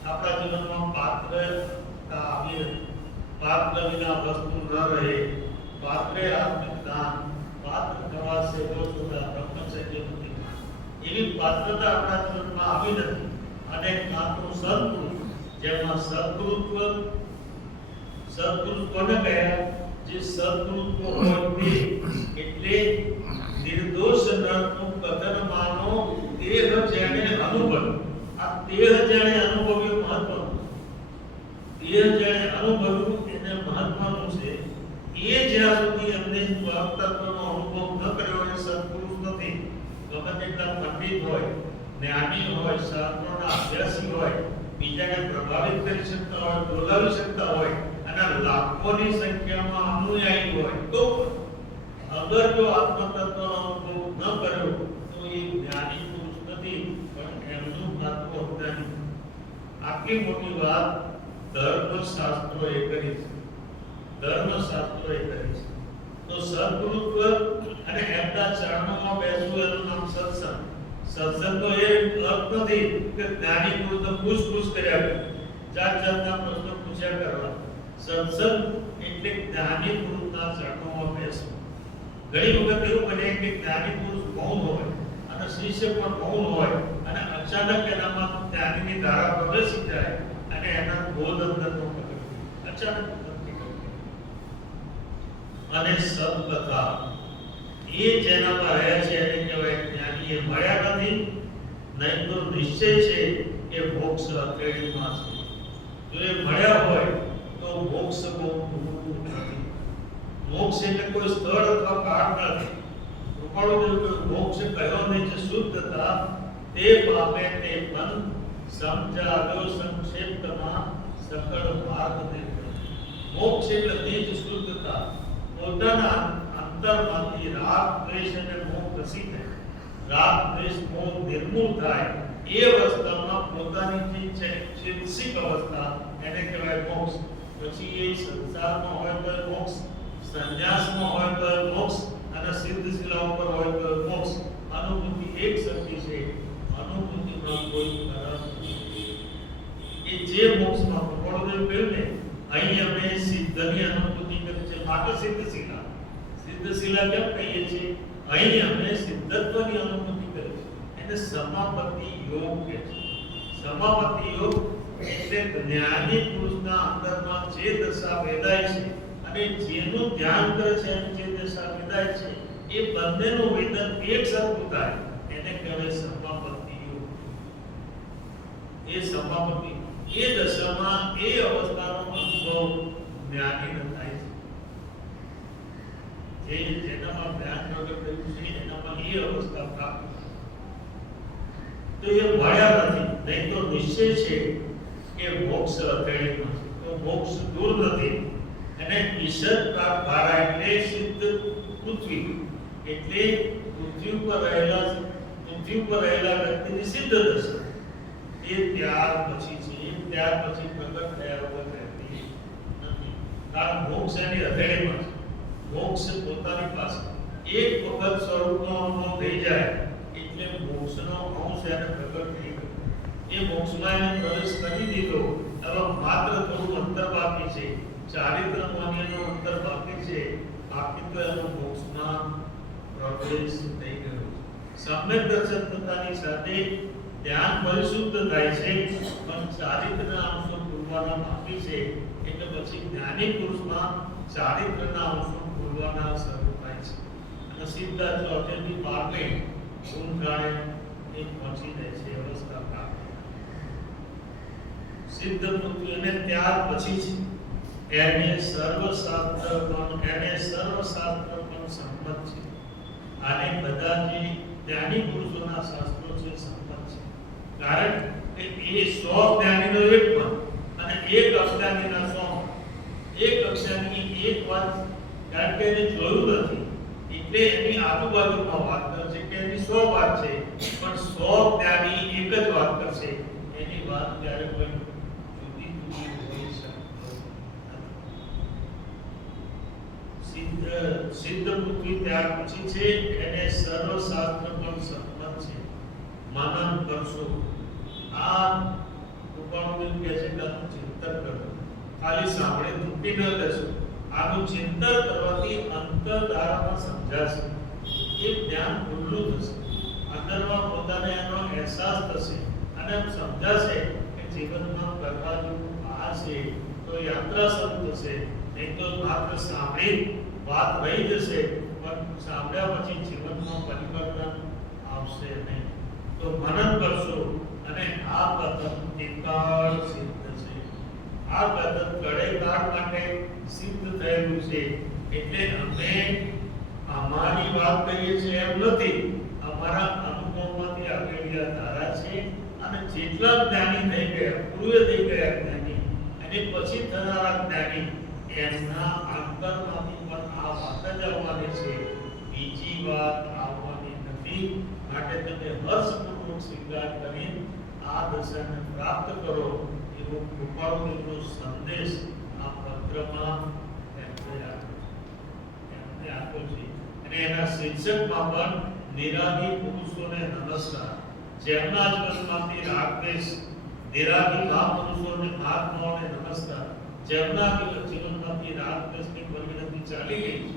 આપણા જીવનમાં પાત્રતા આવી, પાત્ર વિના વસ્તુ ન રહે, પાત્રે આત્મિક દાન, પાત્ર થવા સેવો સુધા બ્રહ્મચર્ય નથી, એવી પાત્રતા આપણા જીવનમાં આવી નથી. અને કાં તો સદગુરુ, જેમાં સદગુરુત્વ, સદગુરુ કોને કહ્યા? જે સદગુરુત્વ હોય તે, એટલે નિર્દોષ નરનું કથન માનો દેહ જેણે અનુભવ્યું. આ દેહ જેણે અનુભવ્યું મહત્વનું, દેહ જેણે અનુભવ્યું એને મહત્વનું છે. એ જ્યાં સુધી એમને તત્વનો અનુભવ ન કર્યો એ સદપુરુષ નથી. ગમે તેટલા પંડિત હોય, જ્ઞાની હોય, શાસ્ત્રોના અભ્યાસી હોય, બીજાને પ્રભાવિત કરી શકતા હોય, બોલાવી શકતા હોય અને લાખોની સંખ્યામાં અનુયાયી હોય, તો અગર જો આત્મતત્વનો અનુભવ ન કર્યો તો એ જ્ઞાની પુરુષ નથી, પણ એમનું તત્વ જ્ઞાની. આટલી મોટી વાત ધર્મશાસ્ત્રોએ કરી છે, ધર્મશાસ્ત્રોએ કરી છે. તો સદગુરુત્વ અને એમના ચરણોમાં બેસવું એનું નામ સત્સંગ. સત્સંગ તો એ અર્થ નથી કે જ્ઞાની પુરુષને પૂછ કર્યા કરે, જાત જાતના પ્રશ્નો પૂછ્યા કરવા. સત્સંગ એટલે જ્ઞાની પુરુષના ચરણોમાં બેસવું. ઘણી વખત એવું બને કે જ્ઞાની પુરુષ મૌન હોય અને શિષ્ય પણ મૌન હોય અને અચાનક એનામાં જ્ઞાનીની ધારા પ્રવેશી જાય અને એના બોધ અંદરનો અચાનક અને સત્કથા એ જેનામાં રહે છે એને કહેવાય જ્ઞાની. એ મળ્યા નથી, નહીં તો નિશ્ચય છે કે મોક્ષ હથેળીમાં છે. જો એ મળ્યા હોય તો મોક્ષ બહુ દૂર નથી. મોક્ષ એટલે કોઈ સ્થળ અથવા કાળ નથી. કૃપાળુદેવ મોક્ષ કયો નહીં છે શુદ્ધતા, તે પામે તે મન સમજાવ્યો સંક્ષેપ્તમાં સકળ માર્ગ દે. મોક્ષ એટલે નિજ શુદ્ધતા, પોતાના અંતરમાંથી રાગ દ્વેષ અને મોહ ખસી જાય, રાગ દ્વેષ મોહ નિર્મૂળ થાય એ અવસ્થામાં પોતાની જે ચિત્સિક અવસ્થા એને કહેવાય મોક્ષ. પછી એ સંસારમાં હોય તો મોક્ષ, સંન્યાસમાં હોય તો મોક્ષ અને સિદ્ધ શિલા ઉપર હોય તો મોક્ષ. અનુભૂતિ એક સરખી છે, અનુભૂતિમાં કોઈ ફરક નથી. એ જે મોક્ષમાં ભગવાનોએ કહ્યું ને, અહીં અમે સિદ્ધની અનુભૂતિ કરી છે, માટે સિદ્ધશીલા. સિદ્ધશીલા કેમ કહીએ છીએ? અહીં અમે સિદ્ધત્વની અનુભૂતિ કરી છે. એને સમાપatti યોગ કહે છે. સમાપatti યોગ એટલે જ્ઞાની પુરુષના અંદરમાં જે દશા વેદાય છે અને જેનું ધ્યાન કરે છે અને જે દશા વેદાય છે, એ બંનેનું વેદન એક સરખું થાય, એને કહેવાય સમાપatti યોગ. એ સમાપatti, એ દશામાં એ અવસ્થાનો અનુભવ જ્ઞાનીને થાય છે. જેનામાં જ્ઞાન પ્રગટ થયું છે એનામાં એ અવસ્થા પ્રાપ્ત. તો એ મળ્યા નથી, નહીં તો નિશ્ચય છે કે મોક્ષ અથેળીમાં છે, તો મોક્ષ દૂર નથી. અને ઈશ્વર પ્રાપ્ત ભારા એટલે સિદ્ધ પૃથ્વી, એટલે પૃથ્વી ઉપર રહેલા વ્યક્તિની સિદ્ધ દશા. એ ત્યાર પછી છે, ત્યાર પછી પ્રગટ થયા વગર રહેતી નથી. કારણ મોક્ષ એની અથેળીમાં છે. મોક્ષ પોતાની પાસે એક વખત સ્વરૂપનો અનુભવ થઈ જાય એટલે મોક્ષનો અંશ એને પ્રગટ થઈ ગયો. એ મોક્ષમાં એને પ્રવેશ કરી દીધો. હવે માત્ર થોડું અંતર બાકી છે, ચારિત્ર માન્યનો અંતર બાકી છે, બાકી તો એનો મોક્ષમાં પ્રવેશ થઈ ગયો. સમ્યક દર્શન થતાની સાથે ધ્યાન પરિશુદ્ધ થાય છે, પણ ચારિત્રના અંશો પૂરવાના બાકી છે. એટલે પછી જ્ઞાની પુરુષમાં ચારિત્રના અંશો પૂરવાના શરૂ થાય છે અને સીધા ચોથેથી 12ને ગુણગાળે એ પહોંચી જાય છે અવસ્થા પ્રાપ્ત. સિદ્ધ પૃથ્વી અને ત્યાર પછી છે એને સર્વશાસ્ત્ર પણ સંમત છે. આને બધા જે જ્ઞાની પુરુષોના શાસ્ત્રો છે સંમત છે. કારણ કે એ 100 જ્ઞાનીનો એક મત અને એક અજ્ઞાનીના 100. એક અજ્ઞાની એક વાત, કારણ કે એને જોયું નથી એટલે એની આજુબાજુમાં વાત કરશે કે એની 100 વાત છે, પણ 100 જ્ઞાની એક જ વાત કરશે. એની વાત ત્યારે કોઈ જુદી હોઈ શકતી નથી. સિદ્ધ પૃથ્વી ત્યાર પછી છે એને સર્વશાસ્ત્ર પણ સંમત છે. મનન કરશો. આ ઉપરનું કહે છે કે ચિંતન કરો, ખાલી સાંભળે તૂટી ન જશો. આનું ચિંતન કરવાથી અંતરધારામાં સમજાશે, એ જ્ઞાન ખુલ્લું થશે, અંદરમાં પોતાને એનો અહેસાસ થશે અને સમજાશે કે જીવનમાં કરવા જેવું આ છે. તો યાત્રા શરૂ થશે. નહીં તો માત્ર સાંભળી વાત રહી જશે, પણ સાંભળ્યા પછી જીવનમાં પરિવર્તન આવશે નહીં. તો મનન કરશો અને આ કથન તિકાળ સિદ્ધ છે. આ કથન કડેકાળ માટે સિદ્ધ થયેલું છે. એટલે અમે અમારી વાત કહીએ છીએ એમ નથી, અમારા અનુભવમાંથી આવેલી આ ધારા છે. અને જેટલા જ્ઞાની થઈ ગયા, પૂર્વે થઈ ગયા જ્ઞાની અને પછી થનારા જ્ઞાની, એમના અંતરમાંથી પણ આ વાત જ આવવાની છે, બીજી વાત આવવાની નથી. માટે તમે હર્ષપૂર્વક સ્વીકાર કરી આ દશાને પ્રાપ્ત કરો એવો કૃપાળુનો સંદેશ આ પત્રમાં એમને આપ્યો છે. અને એના શીર્ષકમાં પણ નિરાગી પુરુષોને નમસ્કાર, જેમના જીવનમાંથી રાગદ્વેષ, નિરાગી મહાપુરુષોને મહાત્માઓને નમસ્કાર, જેમના જીવનમાંથી રાગદ્વેષની પરિણતિ ચાલી ગઈ છે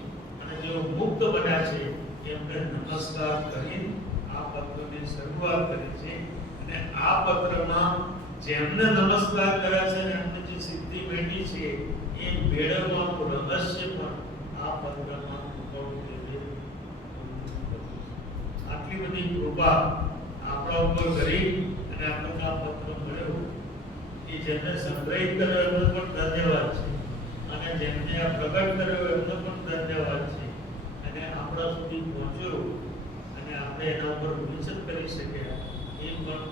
અને જેઓ મુક્ત બન્યા છે, એમને નમસ્કાર કરી આ પત્રની શરૂઆત કરી છે. અને આ પત્રમાં જેમને નમસ્કાર કર્યા છે અને એમને જે સિદ્ધિ મેળવી છે એ મેળવવાનું રહસ્ય પણ આ પત્રમાં આટલી બધી કૃપા આપણા ઉપર કરી અને આપણને આ પત્ર મળ્યો એ જેમને સંગ્રહિત કર્યો એમને પણ ધન્યવાદ છે, અને જેમને આ પ્રગટ કર્યો એમને પણ ધન્યવાદ છે. અને આપણા સુધી પહોંચ્યો અને આપણે એના ઉપર વિચિત કરી શક્યા એ પણ